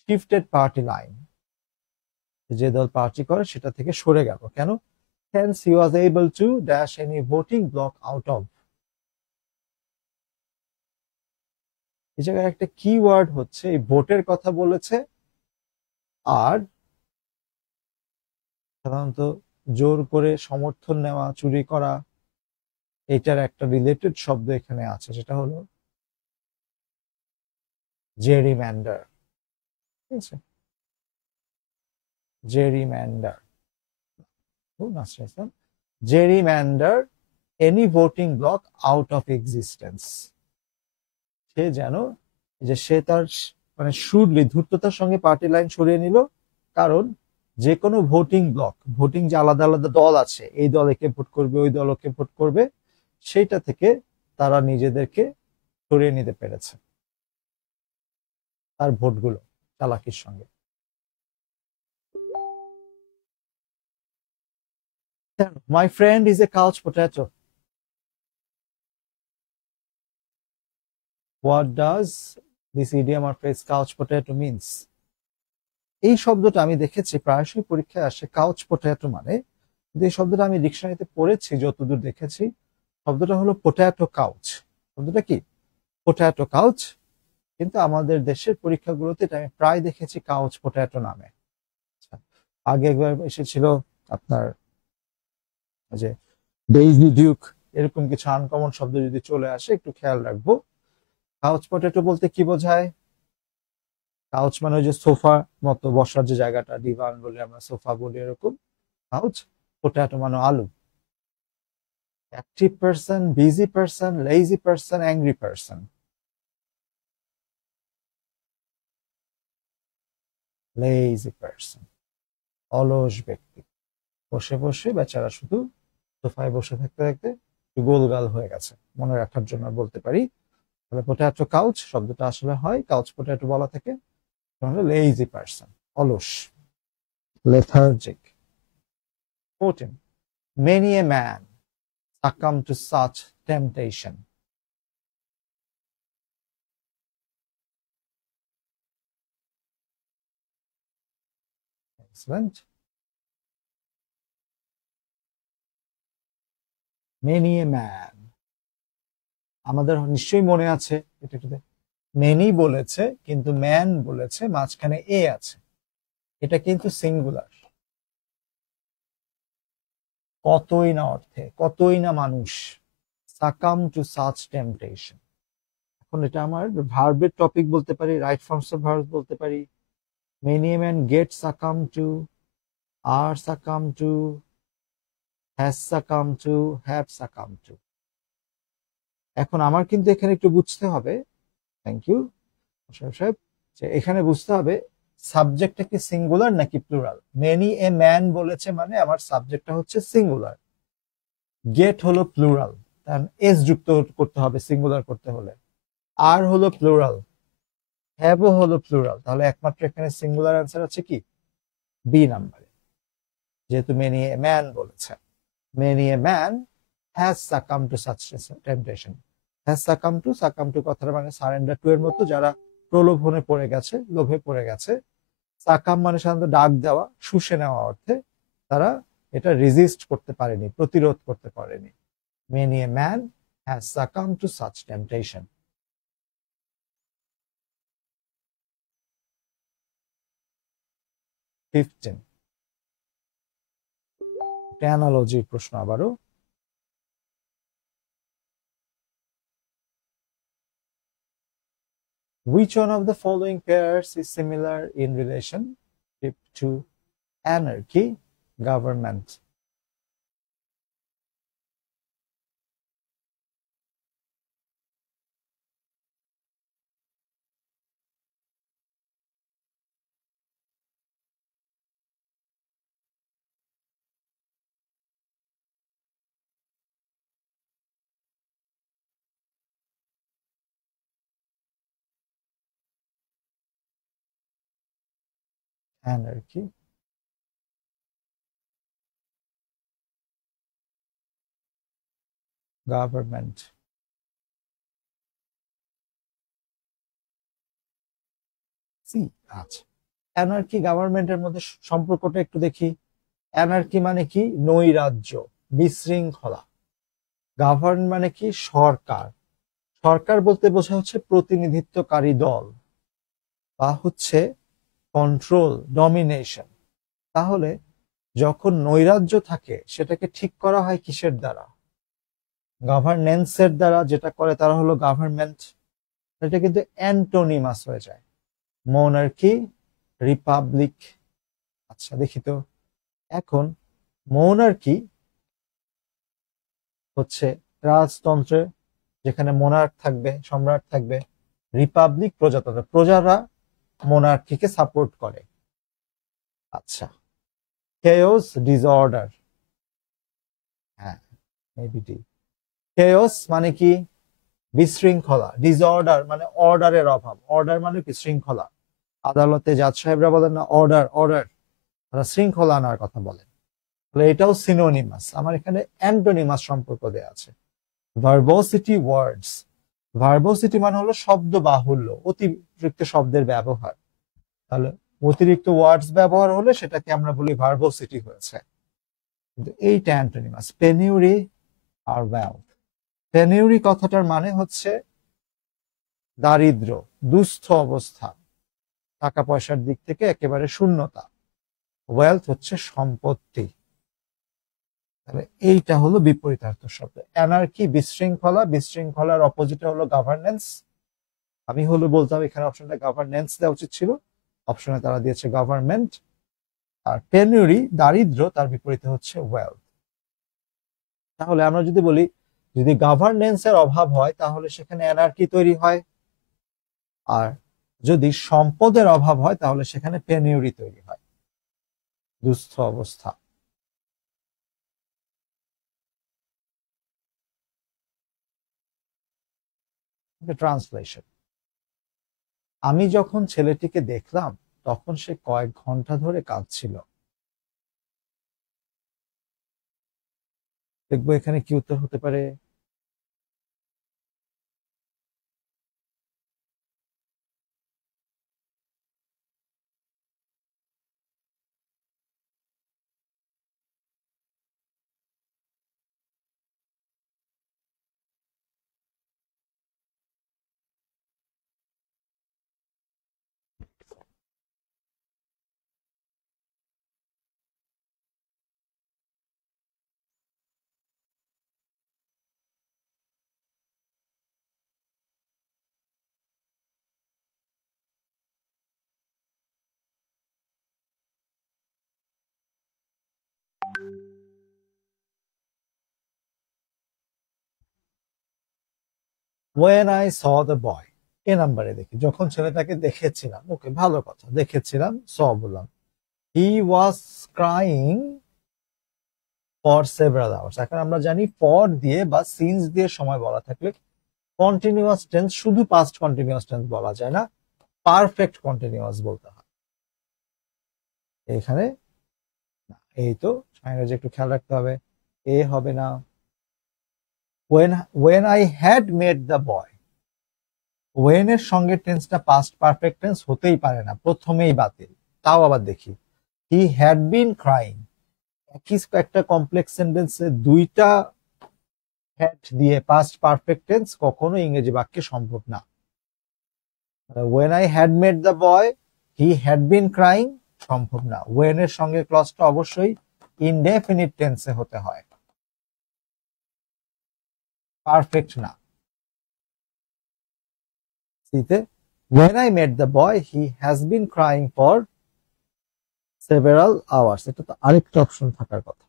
শিফটেড পার্টি লাইন, যে দল পার্টি করে সেটা থেকে সরে গেল। কেন? hence he was able to dash any voting bloc out of। এই জায়গায় একটা কি ওয়ার্ড হচ্ছে, এই ভোটের কথা বলেছে, আর সাধারণত জোর করে সমর্থন নেওয়া, চুরি করা, এটার একটা রিলেটেড শব্দ এখানে আছে, সেটা হলো জেরিম্যান্ডার। ঠিক আছে, gerrymander, gerrymander any voting block out of existence. সে যেন, যে সে তার মানে শুডলি, ধূর্ততার সঙ্গে পার্টি লাইন সরিয়ে নিল, কারণ যে কোনো ভোটিং ব্লক, ভোটিং যে আলাদা আলাদা দল আছে, এই দল একে ভোট করবে, ওই দল ওকে ভোট করবে, সেইটা থেকে তারা নিজেদেরকে সরিয়ে নিতে পেরেছে তার ভোটগুলো চালাকির সঙ্গে। My friend is a couch potato. What does this idiom or phrase couch potato means? এই শব্দটা আমি দেখেছি প্রায়শই পরীক্ষায় আসে, কাউচ পটেটো মানে, কিন্তু এই শব্দটা আমি ডিকশনারিতে পড়েছি যতদূর দেখেছি, শব্দটা হলো পোট্যাটো কাউচ। শব্দটা কি? Potato couch. কিন্তু আমাদের দেশের পরীক্ষাগুলোতে এটা আমি প্রায় দেখেছি কাউচ পটেটো নামে। আগে একবার এসেছিল আপনার যে ডেইজি ডিউক, এরকম কিছু আনকমন শব্দ যদি চলে আসে একটু খেয়াল রাখবো। কাউচ পটেটো বলতে কি বোঝায়? কাউচ মানে ওই যে সোফা মতো বসার যে জায়গাটা, ডিভান বলি আমরা, সোফা বলি, এরকম কাউচ। পটেটো মানে আলু। Active person, busy person, lazy person, angry person. Lazy person, অলস ব্যক্তি। বসে বসে বেচারা শুধু সোফায় বসে থাকতে থাকতে গোলগাল হয়ে গেছে, মনে রাখার জন্য বলতে পারি। তাহলে পোট্যাটো কাউচ শব্দটা আসলে হয় কাউচ পোট্যাটো বলা থেকে, তাহলে লেজি পারসন, অলস, lethargic. 14, many a man succumb to such temptation. Excellent. Many a man, আমাদের নিশ্চয়ই মনে আছে এটা, মেনি বলেছে কিন্তু ম্যান বলেছে, মাঝখানে এ আছে, এটা কিন্তু সিঙ্গুলার। কতই না অর্থে, কতই না মানুষ সাকাম টু সাচ টেম্পটেশন। এখন এটা আমার ভার্বের টপিক বলতে পারি, রাইট ফর্মস অফ ভার্ব বলতে পারি। Many a man get succumb to, আর succumb to, has succumb to, have succumb to. এখন আমার কিন্তু এখানে একটু বুঝতে হবে, থ্যাংক ইউ সাহেব, যে এখানে বুঝতে হবে সাবজেক্টটা কি সিঙ্গুলার নাকি প্লুরাল। মেনি এ ম্যান বলেছে মানে আমার সাবজেক্টটা হচ্ছে সিঙ্গুলার, গেট হলো প্লুরাল, তার এস যুক্ত করতে হবে সিঙ্গুলার করতে হলে, আর হলো প্লুরাল, হ্যাভও হলো প্লুরাল। তাহলে একমাত্র এখানে সিঙ্গুলার অ্যান্সার আছে কি? বি নাম্বারে, যেহেতু মেনি এ ম্যান বলেছে। Many a man has succumb two such temptation. Has succumb two কথার মানে সারেন্ডার টু এর মতো, যারা প্রলোভনে পড়ে গেছে, লোভে পড়ে গেছে। সাকাম মানে সাধারণত ডাক দেওয়া, শুষে নেওয়া অর্থে, তারা এটা রেজিস্ট করতে পারেনি, প্রতিরোধ করতে পারেনি। Many a man has succumbed to such temptation. Analogy প্রশ্ন আবারও। Which one of the following pairs is similar in relationship to anarchy, government? Anarchy, government. C আচ্ছা, অ্যানার্কি গভর্নমেন্টের মধ্যে সম্পর্কটা একটু দেখি। অ্যানার্কি মানে কি? নৈরাজ্য, বিশৃঙ্খলা। গভর্ন মানে কি? সরকার। সরকার বলতে বোঝা হচ্ছে প্রতিনিধিত্বকারী দল বা হচ্ছে কন্ট্রোল, ডমিনেশন। তাহলে যখন নৈরাজ্য থাকে সেটাকে ঠিক করা হয় কিসের দ্বারা? গভর্নেন্সের দ্বারা। যেটা করে তারা হলো গভর্নমেন্ট। এটা কিন্তু অ্যান্টোনিমাস হয়ে যায়। Monarchy, Republic. আচ্ছা দেখি তো, এখন মনার্কি হচ্ছে রাজতন্ত্রে, যেখানে মোনার্ক থাকবে, সম্রাট থাকবে। রিপাবলিক প্রজাতন্ত্র, প্রজারা মোনার্কিকে সাপোর্ট করে। আচ্ছা, কেওস, ডিসঅর্ডার। হ্যাঁ, মেবি ডি। কেওস মানে কি? বিশৃঙ্খলা। ডিসঅর্ডার মানে অর্ডারের অভাব। অর্ডার মানে কি? শৃঙ্খলা। আদালতে জাজ সাহেবরা বলেন না অর্ডার অর্ডার, তারা শৃঙ্খলা আনার কথা বলেন। তাহলে এটাও সিনোনিমাস। আমার এখানে অ্যান্টোনিমাস সম্পর্ক দেয়া আছে। ভার্বোসিটি ওয়ার্ডস। ভার্বোসিটি মানে হলো শব্দ বাহুল্য, অতিরিক্ত শব্দের ব্যবহার। তাহলে অতিরিক্ত ওয়ার্ডস ব্যবহার হলে সেটাকে আমরা বলি ভার্বোসিটি হয়েছে। কিন্তু এইটা অ্যান্টোনিমাস। পেনিউরি আর ওয়েলথ। পেনিউরি কথাটার মানে হচ্ছে দারিদ্র, দুস্থ অবস্থা, টাকা পয়সার দিক থেকে একেবারে শূন্যতা। ওয়েলথ হচ্ছে সম্পত্তি। তাহলে এইটা হলো বিপরীতার্থ শব্দ। অ্যানার্কি বিশৃঙ্খলা, বিশৃঙ্খলার অপোজিটে হলো গভর্নেন্স। আমি হলো বলতাম এখানে অপশনটা গভর্নেন্স দেওয়া উচিত ছিল, অপশনে তারা দিয়েছে গভর্নমেন্ট। আর পেনিউরি দারিদ্র, তার বিপরীতে হচ্ছে ওয়েলথ। তাহলে আমরা যদি বলি যদি গভর্নেন্সের অভাব হয় তাহলে সেখানে অ্যানার্কি তৈরি হয়, আর যদি সম্পদের অভাব হয় তাহলে সেখানে পেনিউরি তৈরি হয়, দুস্থ অবস্থা। ট্রান্সলেশন। আমি যখন ছেলেটিকে দেখলাম তখন সে কয়েক ঘন্টা ধরে কাঁদছিল। দেখবো এখানে কি উত্তর হতে পারে। When I saw the boy, এ নাম্বারে দেখি, যখন ছেলেটাকে দেখেছিলাম। ওকে, ভালো কথা, দেখেছিলাম, স বললাম। He was crying for several hours। এখন আমরা জানি ফর দিয়ে বা সিন্স দিয়ে সময় বলা থাকলে কন্টিনিউয়াস টেন্স, শুধু পাস্ট কন্টিনিউয়াস টেন্স বলা যায় না, পারফেক্ট কন্টিনিউয়াস বলতে হয়। এখানে এই তো ইংরেজি একটু খেয়াল রাখতে হবে, এ হবে না। when I had met the boy, when এর সঙ্গে টেন্সটা পাস্ট পারফেক্ট টেন্স হতেই পারে না, প্রথমেই বাতিল। তাও আবার দেখি, he had been crying। একই একটা কমপ্লেক্স সেন্টেন্সে দুইটা হ্যাড দিয়ে পাস্ট পারফেক্ট টেন্স কখনো ইংরেজি বাক্যে সম্ভব না। When I had made the boy he had been crying সম্ভব না। ওয়েন এর সঙ্গে ক্লজটা অবশ্যই ইনডেফিনিট টেন্সে হতে হয়, পারফেক্ট না। সিতে when I met the boy he has been crying for several hours, এটা তো আরেকটা অপশন থাকার কথা।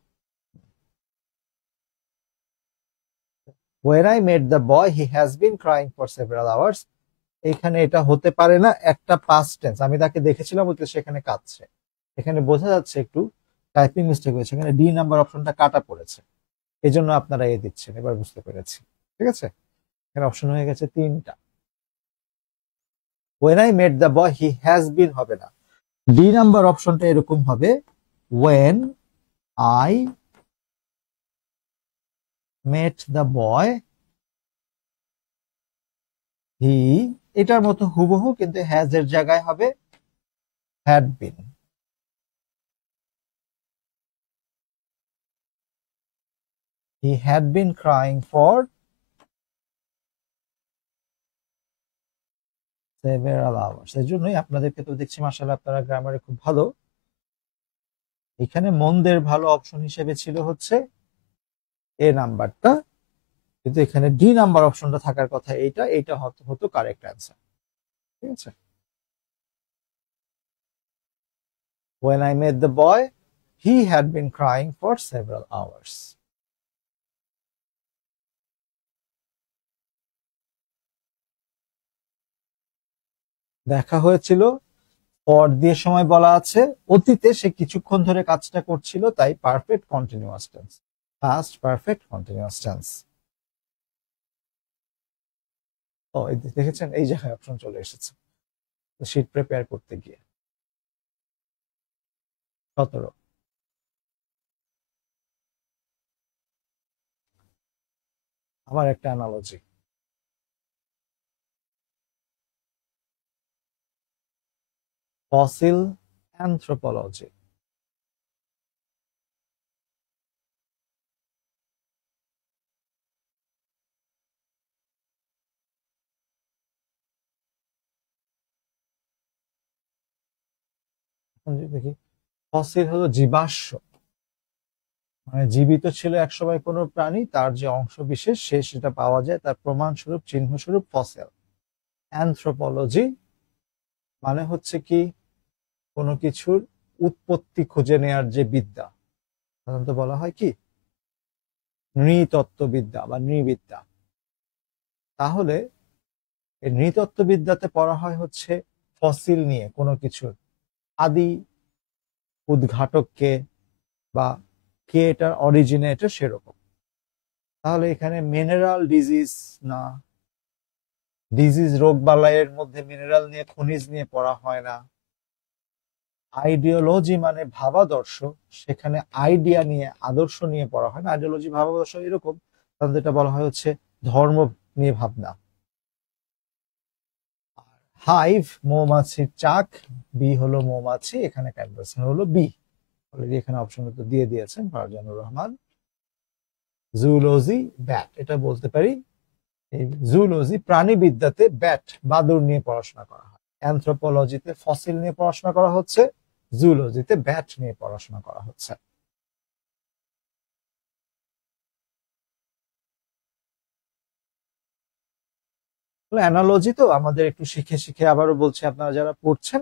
when I met the boy he has been crying for several hours, এখানে এটা হতে পারে না, একটা পাস্ট টেন্স, আমি তাকে দেখেছিলাম বলতে সেখানে কাঁদছে। এখানে বোঝা যাচ্ছে একটু টাইপিং মিস্টেক হয়েছে, এখানে ডি নাম্বার অপশনটা কাটা পড়েছে, এই জন্য আপনারা এ দিচ্ছেন। এবার বুঝতে পেরেছি, ঠিক আছে। এখানে অপশন হয়ে গেছে তিনটা। when I met the boy he has been হবে না, ডি নাম্বার অপশনটা এরকম হবে when I met the boy he, এটার মতো হুবহু কিন্তু হ্যাজ এর জায়গায় হবে had been। he had been crying for several hours। এই জন্যই আপনাদেরকে তো দেখছি মাশাআল্লাহ আপনারা গ্রামারে খুব ভালো। এখানে মন্দের ভালো অপশন হিসেবে ছিল হচ্ছে এ নাম্বারটা, কিন্তু এখানে ডি নাম্বার অপশনটা থাকার কথা, এইটা হতো কারেক্ট অ্যান্সার, ঠিক আছে। when I met the boy he had been crying for several hours। দেখা হয়েছিল, পর দিয়ে সময় বলা আছে, অতীতে সে কিছুক্ষণ ধরে কাজটা করছিল, তাই perfect continuous tense, past perfect continuous tense. ও দেখেছেন, এই জায়গায় অপশন চলে এসেছে শীট প্রিপেয়ার করতে গিয়ে। 17 আবার একটা অ্যানালজি, ফসিল অ্যানথ্রোপোলজি। দেখি, ফসিল হলো জীবাশ্ম, মানে জীবিত ছিল একসময় কোনো প্রাণী, তার যে অংশ বিশেষ সেটা পাওয়া যায়, তার প্রমাণ স্বরূপ চিহ্ন স্বরূপ ফসিল। অ্যানথ্রোপোলজি মানে হচ্ছে কি কোনো কিছুর উৎপত্তি খুঁজে নেয়ার যে বিদ্যা, সাধারণত বলা হয় কি নৃতত্ত্ববিদ্যা বা নৃবিদ্যা। তাহলে এই নৃতত্ত্ববিদ্যাতে পড়া হয় হচ্ছে ফসিল নিয়ে, কোনো কিছুর আদি উদ্ঘাটককে বা কে এটার অরিজিনেটর সেরকম। তাহলে এখানে মিনারেল ডিজিজ না, ডিজিজ রোগ বালাইয়ের মধ্যে মিনারেল নিয়ে খনিজ নিয়ে পড়া হয় না। আইডিওলজি মানে ভাবাদর্শ, সেখানে আইডিয়া নিয়ে আদর্শ নিয়ে পড়া হয় না। আইডিওলজি ভাবাদর্শ এরকম, তাহলে এটা বলা হয় হচ্ছে ধর্ম নিয়ে ভাবনা। হাইভ মৌমাছির চাক, বি হলো মৌমাছি, এখানে ক্যান্ভাসিং হলো বি। অলরেডি এখানে অপশন তো দিয়ে দিয়েছেন ফারজানুর রহমান। জুলজি ব্যাট, এটা বলতে পারি এই জুলজি প্রাণীবিদ্যাতে ব্যাট বাদুড় নিয়ে পড়াশোনা করা হয়, অ্যানথ্রোপোলজিতে ফসিল নিয়ে পড়াশোনা করা হচ্ছে, জুলজিতে ব্যাট নিয়ে পড়াশোনা করা হচ্ছে। অ্যানালজি তো আমাদের একটু শিখে শিখে, আবারও বলছি আপনারা যারা পড়ছেন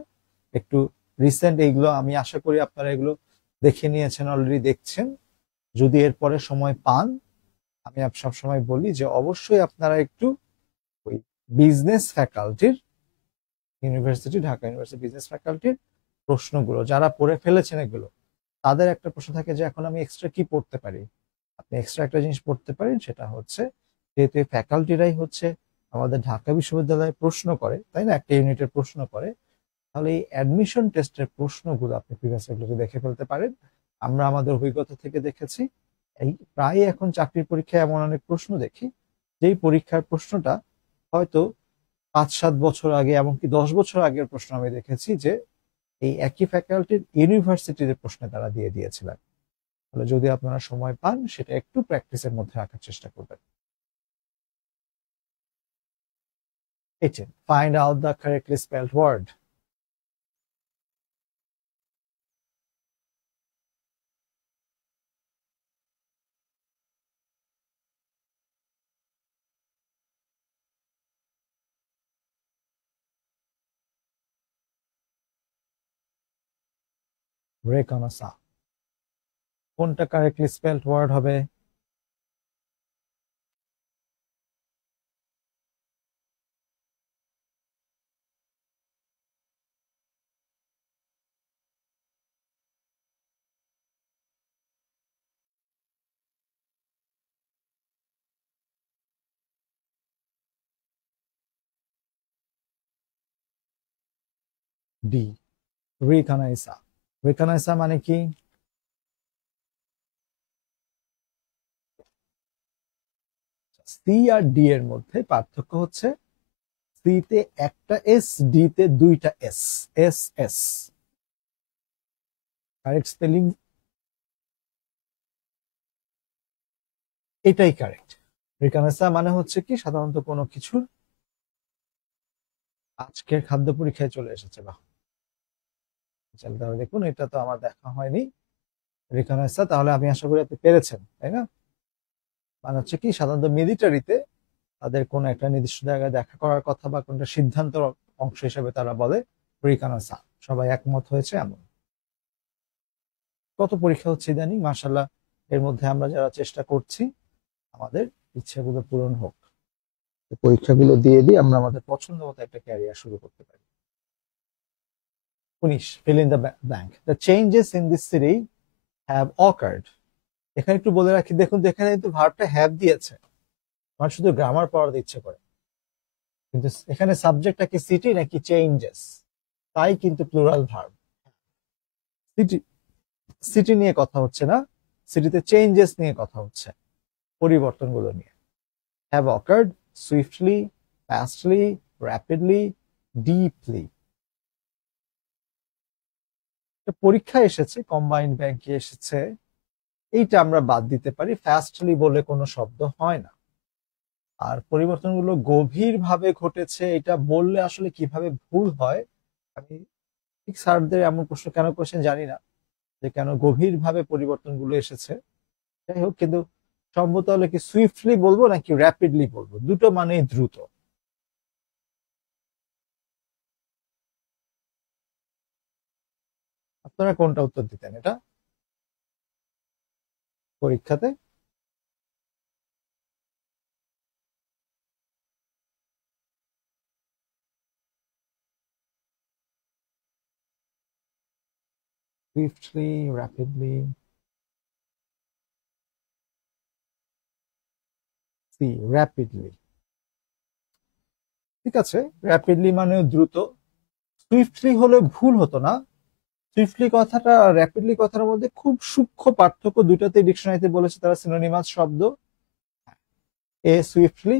একটু রিসেন্ট, এইগুলো আমি আশা করি আপনারা এগুলো দেখে নিয়েছেন, অলরেডি দেখছেন। যদি এরপরে সময় পান, আমি সবসময় বলি যে অবশ্যই আপনারা একটু ওই বিজনেস ফ্যাকাল্টির ইউনিভার্সিটি, ঢাকা ইউনিভার্সিটি বিজনেস ফ্যাকাল্টির প্রশ্নগুলো যারা পড়ে ফেলেছেন, এগুলো তাদের একটা প্রশ্ন থাকে যে এখন আমি এক্সট্রা কি পড়তে পারি। আপনি এক্সট্রা একটা জিনিস পড়তে পারেন, সেটা হচ্ছে যেহেতু এই ফ্যাকাল্টিরাই হচ্ছে আমাদের ঢাকা বিশ্ববিদ্যালয়ে প্রশ্ন করে, তাই না, একটা ইউনিটের প্রশ্ন করে, তাহলে এই অ্যাডমিশন টেস্টের প্রশ্নগুলো আপনি প্রিভিয়াস এগুলোকে দেখে ফেলতে পারেন। আমরা আমাদের অভিজ্ঞতা থেকে দেখেছি, এই প্রায় এখন চাকরির পরীক্ষায় এমন অনেক প্রশ্ন দেখি, যেই পরীক্ষার প্রশ্নটা হয়তো 5-7 বছর আগে, এমনকি 10 বছর আগের প্রশ্ন আমি দেখেছি যে এই একই ফ্যাকাল্টির ইউনিভার্সিটির প্রশ্নে তারা দিয়ে দিয়েছিলেন। তাহলে যদি আপনারা সময় পান, সেটা একটু প্র্যাকটিসের মধ্যে রাখার চেষ্টা করবেন। 18. Find out the correctly spelled word. Reconnaissance. কোনটা correctly spelled word হবে? ডি, রিকনাইসা। রিকনাইসা মানে কি? সি আর ডি এর মধ্যে পার্থক্য হচ্ছে সি তে একটা এস, ডি তে দুইটা S. S S correct spelling এটাই কারেক্ট। রিকনাইসা মানে হচ্ছে কি সাধারণত কোনো কিছুর আজকের খাদ্য পরীক্ষায় চলে এসেছে। বা তাহলে দেখুন এটা তো আমার দেখা হয়নি রিকনাইসা, তাহলে আমি আশা করি আপনি পেরেছেন, তাই না? মানে হচ্ছে কি সাধারণত মিলিটারিতে তাদের কোন একটা নির্দিষ্ট জায়গায় দেখা করার কথা বা কোনটা সিদ্ধান্ত অংশ হিসেবে তারা বলে রিকনাইসা। সবাই একমত হয়েছে এমন। কত পরীক্ষা হচ্ছে ইদানিং, মাশাআল্লাহ। এর মধ্যে আমরা যারা চেষ্টা করছি আমাদের ইচ্ছাগুলো পূরণ হোক, পরীক্ষাগুলো দিয়ে দিয়ে আমরা আমাদের পছন্দ মতো একটা ক্যারিয়ার শুরু করতে পারি। 19. Fill in the blank. The changes in this city have occurred. এখানে একটু বলে রাখি, দেখুন এখানে কিন্তু ভার্বটা হ্যাভ দিয়েছে, আমার শুধু গ্রামার পড়াতে ইচ্ছে করে, কিন্তু এখানে সাবজেক্টটা কি সিটি নাকি চেঞ্জেস, তাই কিন্তু প্লুরাল ভার্ব। সিটি সিটি নিয়ে কথা হচ্ছে না, সিটিতে চেঞ্জেস নিয়ে কথা হচ্ছে, পরিবর্তনগুলো নিয়ে। have occurred swiftly, fastly, rapidly, deeply. পরীক্ষা এসেছে, কম্বাইন্ড ব্যাংকে এসেছে, এইটা আমরা বাদ দিতে পারি, ফাস্টলি বলে কোনো শব্দ হয় না। আর পরিবর্তনগুলো গভীরভাবে ঘটেছে এটা বললে আসলে কিভাবে ভুল হয়, আমি ঠিক স্যারদের এমন প্রশ্ন কেন কোশ্চেন জানি না যে কেন গভীরভাবে পরিবর্তনগুলো এসেছে। যাই হোক, কিন্তু সম্ভবত হলে কি সুইফটলি বলবো নাকি র্যাপিডলি বলবো, দুটো মানেই দ্রুত। আপনারা কোনটা উত্তর দিতেন এটা পরীক্ষাতে? Swiftly, rapidly, C rapidly. ঠিক আছে, র্যাপিডলি মানেও দ্রুত, সুইফটলি হলে ভুল হতো না। সুইফটলি কথাটা আর র্যাপিডলি কথার মধ্যে খুব সূক্ষ্ম পার্থক্য, দুটাতে ডিকশনারিতে বলেছে তারা সিনোনিমাস শব্দ। এ সুইফটলি,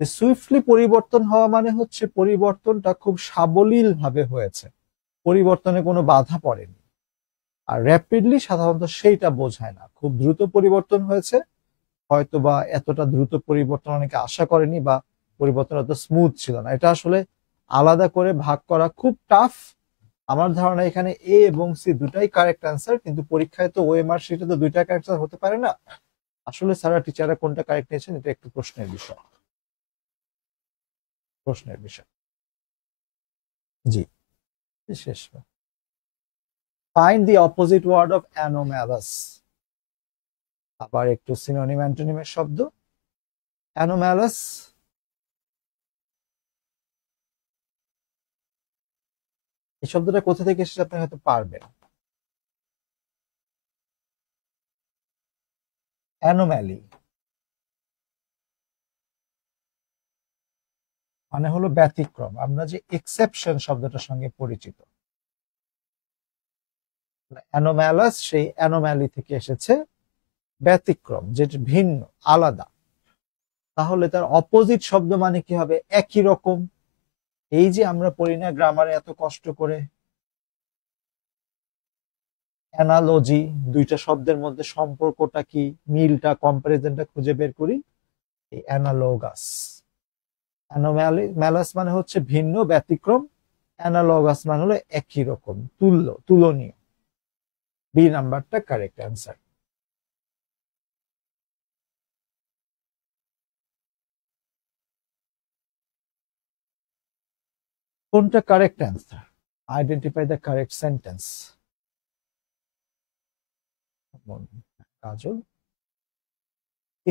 সুইফটলি পরিবর্তন হওয়া মানে হচ্ছে পরিবর্তনটা খুব সাবলীল ভাবে হয়েছে, পরিবর্তনে কোনো বাধা পড়েনি। আর র্যাপিডলি সাধারণত সেইটা বোঝায় না, খুব দ্রুত পরিবর্তন হয়েছে, হয়তো বা এতটা দ্রুত পরিবর্তন অনেকে আশা করেনি, বা পরিবর্তন অত স্মুথ ছিল না। এটা আসলে আলাদা করে ভাগ করা খুব টাফ। আমার ধারণা এখানে এ এবং সি দুটাই কারেক্ট অ্যান্সার, কিন্তু পরীক্ষায় তো ওএমআর শিটে তো দুইটা কারেক্ট অ্যান্সার হতে পারে না। আসলে স্যারা টিচাররা কোনটা কারেক্ট নিয়েছেন এটা একটু প্রশ্নের বিষয়, প্রশ্নের বিষয়। জি, শেষ। Find the opposite word of anomalous. আবার একটু সিনোনিম অ্যান্টোনিমের শব্দ। অ্যানোম্যালাস এই শব্দটা কোথা থেকে এসেছে আপনি হয়তো পারবেন। অ্যানোম্যালি মানে হলো ব্যতিক্রম, আমরা যে এক্সেপশন শব্দটার সঙ্গে পরিচিত। অ্যানোম্যালাস সেই অ্যানোম্যালি থেকে এসেছে, ব্যতিক্রম, যেটা ভিন্ন, আলাদা। তাহলে তার অপোজিট শব্দ মানে কি হবে? একই রকম। এই যে আমরা পড়ি না গ্রামারে এত কষ্ট করে অ্যানালজি, দুইটা শব্দের মধ্যে সম্পর্কটা কি, মিলটা, কম্পারিজনটা খুঁজে বের করি, এই অ্যানালোগাস। অ্যানোম্যালাস মানে হচ্ছে ভিন্ন, ব্যতিক্রম। অ্যানালগাস মানে হলো একই রকম, তুলনীয়। বি নাম্বারটা কারেক্ট অ্যান্সার। কোনটা correct answer? Identify the correct sentence. Kajal,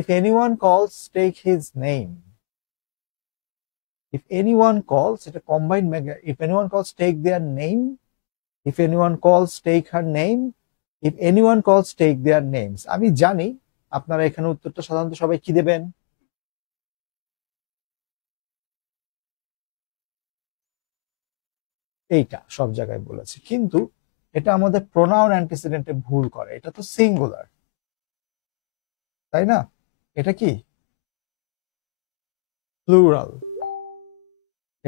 if anyone calls, take his name. If anyone calls, এটা combined mega. If anyone calls, take their name. If anyone calls, take her name. If anyone calls, take their names. আমি জানি আপনারা এখানে উত্তরটা সাধারণত সবাই কি দেবেন? এইটা সব জায়গায় বলেছে, কিন্তু এটা আমাদের প্রোনাউন অ্যান্টিসিডেন্টে ভুল করে। এটা তো সিঙ্গুলার, তাই না? এটা কি প্লুরাল?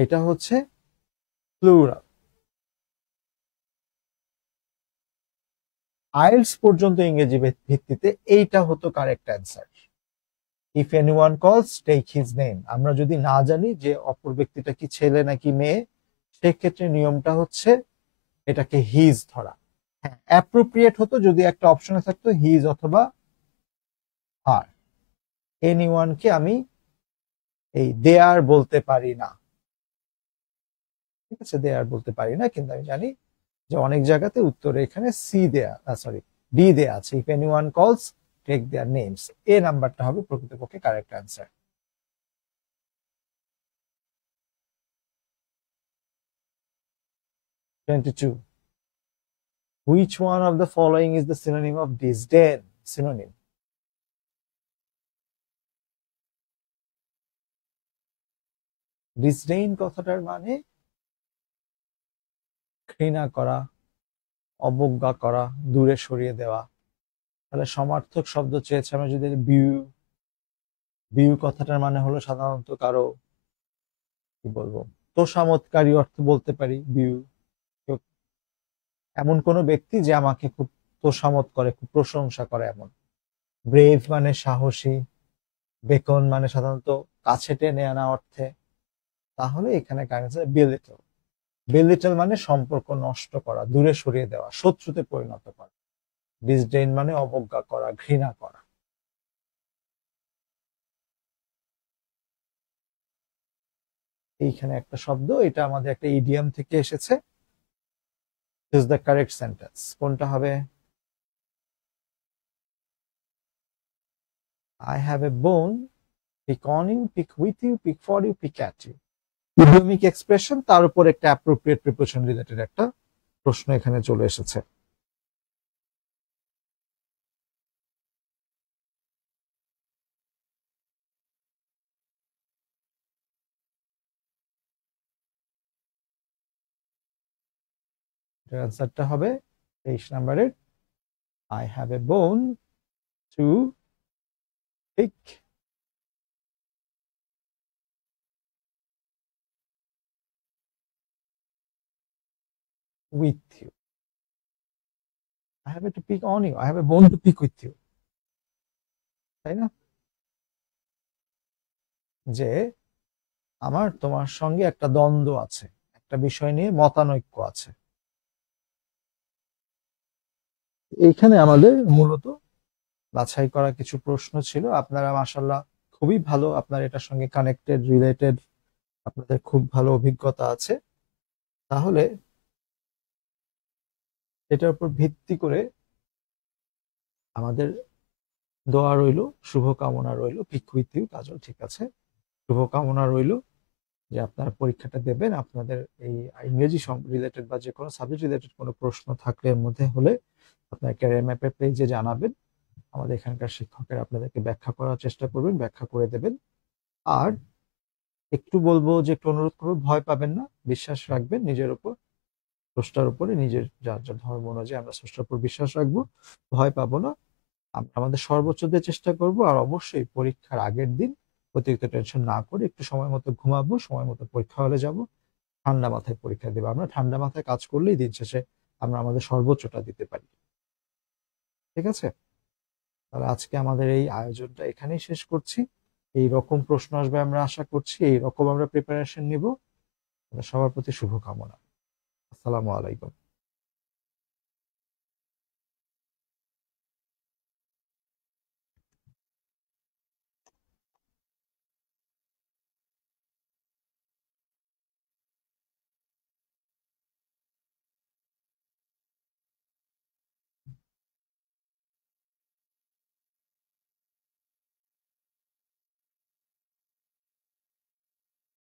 এটা হচ্ছে প্লুরাল। আইএলটিএস পর্যন্ত ইংরেজি ভিত্তিতে এইটা হতো কারেক্ট অ্যান্সার। ইফ এনিওয়ান কলস, টেক হিজ নেম। আমরা যদি না জানি যে অপর ব্যক্তিটা কি ছেলে নাকি মেয়ে, সেক্ষেত্রে নিয়মটা হচ্ছে এটাকে হিজ ধরা। হ্যাঁ, অ্যাপ্রোপ্রিয়েট হতো যদি একটা অপশনে থাকতো হিজ অথবা হার। এনিওয়ানকে আমি এই দেয়ার বলতে পারি না, ঠিক আছে? দেয়ার বলতে পারি না, কিন্তু আমি জানি যে অনেক জায়গাতে উত্তরে এখানে সি দেয়া, সরি ডি দেয়া আছে। ইফ এনিওয়ান কলস, টেক দেয়ার নেমস। এ নাম্বারটা হবে প্রকৃতপক্ষে correct answer. 22. Which one of the following is the synonym of disdain? Synonym. disdain কথাটার মানে ঘৃণা করা, অবজ্ঞা করা, দূরে সরিয়ে দেওয়া। তাহলে সমার্থক শব্দ চেয়েছে, আমরা যদি বিউ, বিউ কথাটার মানে হলো সাধারণত কারো কি বলবো তোষামতকারী অর্থ বলতে পারি। বিউ এমন কোন ব্যক্তি যে আমাকে খুব তোষামত করে, খুব প্রশংসা করে এমন। ব্রেভ মানে সাহসী, বেকন মানে সাধারণত কাছে টেনে আনা অর্থে। তাহলে এখানে বেলিটল। বেলিটল মানে সম্পর্ক নষ্ট করা, দূরে সরিয়ে দেওয়া, শত্রুতে পরিণত করা। ডিসডেইন মানে অবজ্ঞা করা, ঘৃণা করা। এইখানে একটা শব্দ, এটা আমাদের একটা ইডিয়াম থেকে এসেছে। Is the correct sentence. কোনটা হবে? I have a bone, pick on you, pick with you, pick for you, pick at you. Idiomatic expression, তার উপর একটা অ্যাপ্রোপ্রিয়েট প্রিপোজিশন রিলেটেড একটা প্রশ্ন এখানে চলে এসেছে। অ্যান্সারটা হবে 23 নাম্বারের, I have a bone to pick with you. I have to pick on you. I have a bone to pick with you. তাই না? যে আমার তোমার সঙ্গে একটা দ্বন্দ্ব আছে, একটা বিষয় নিয়ে মতানৈক্য আছে। এইখানে আমাদের মূলত বাছাই করা কিছু প্রশ্ন ছিল। আপনারা মাশাআল্লাহ খুবই ভালো, আপনার এটার সঙ্গে কানেক্টেড, রিলেটেড, আপনাদের খুব ভালো অভিজ্ঞতা আছে। তাহলে এটার উপর ভিত্তি করে আমাদের দোয়া রইল, শুভকামনা রইল। পিক উইথ ইউ কাজল, ঠিক আছে? শুভকামনা রইল যে আপনারা পরীক্ষাটা দেবেন। আপনাদের এই ইংরেজি রিলেটেড বা যে কোনো সাবজেক্ট রিলেটেড কোনো প্রশ্ন থাকলে এর মধ্যে হলে আপনার ক্যারিয়ার ম্যাপের পেজে জানাবেন। আমাদের এখানকার শিক্ষকেরা আপনাদেরকে ব্যাখ্যা করার চেষ্টা করবেন, ব্যাখ্যা করে দেবেন। আর একটু বলবো যে, একটু অনুরোধ করবো, ভয় পাবেন না, বিশ্বাস রাখবেন নিজের উপর, স্রষ্টার উপরে। নিজের যার যার ধর্ম অনুযায়ী আমরা স্রষ্টার উপর বিশ্বাস রাখবো, ভয় পাবো না। আমরা আমাদের সর্বোচ্চ দিয়ে চেষ্টা করব। আর অবশ্যই পরীক্ষার আগের দিন অতিরিক্ত টেনশন না করে একটু সময় মতো ঘুমাবো, সময় মতো পরীক্ষা হলে যাব, ঠান্ডা মাথায় পরীক্ষা দেবো। আমরা ঠান্ডা মাথায় কাজ করলেই দিন শেষে আমরা আমাদের সর্বোচ্চটা দিতে পারি। ঠিক আছে? তাহলে আজকে আমাদের এই আয়োজনটা এখানেই শেষ করছি। এই রকম প্রশ্ন আসবে আমরা আশা করছি, এই রকম আমরা প্রিপারেশন নিব। সবার প্রতি শুভকামনা। আসসালামু আলাইকুম।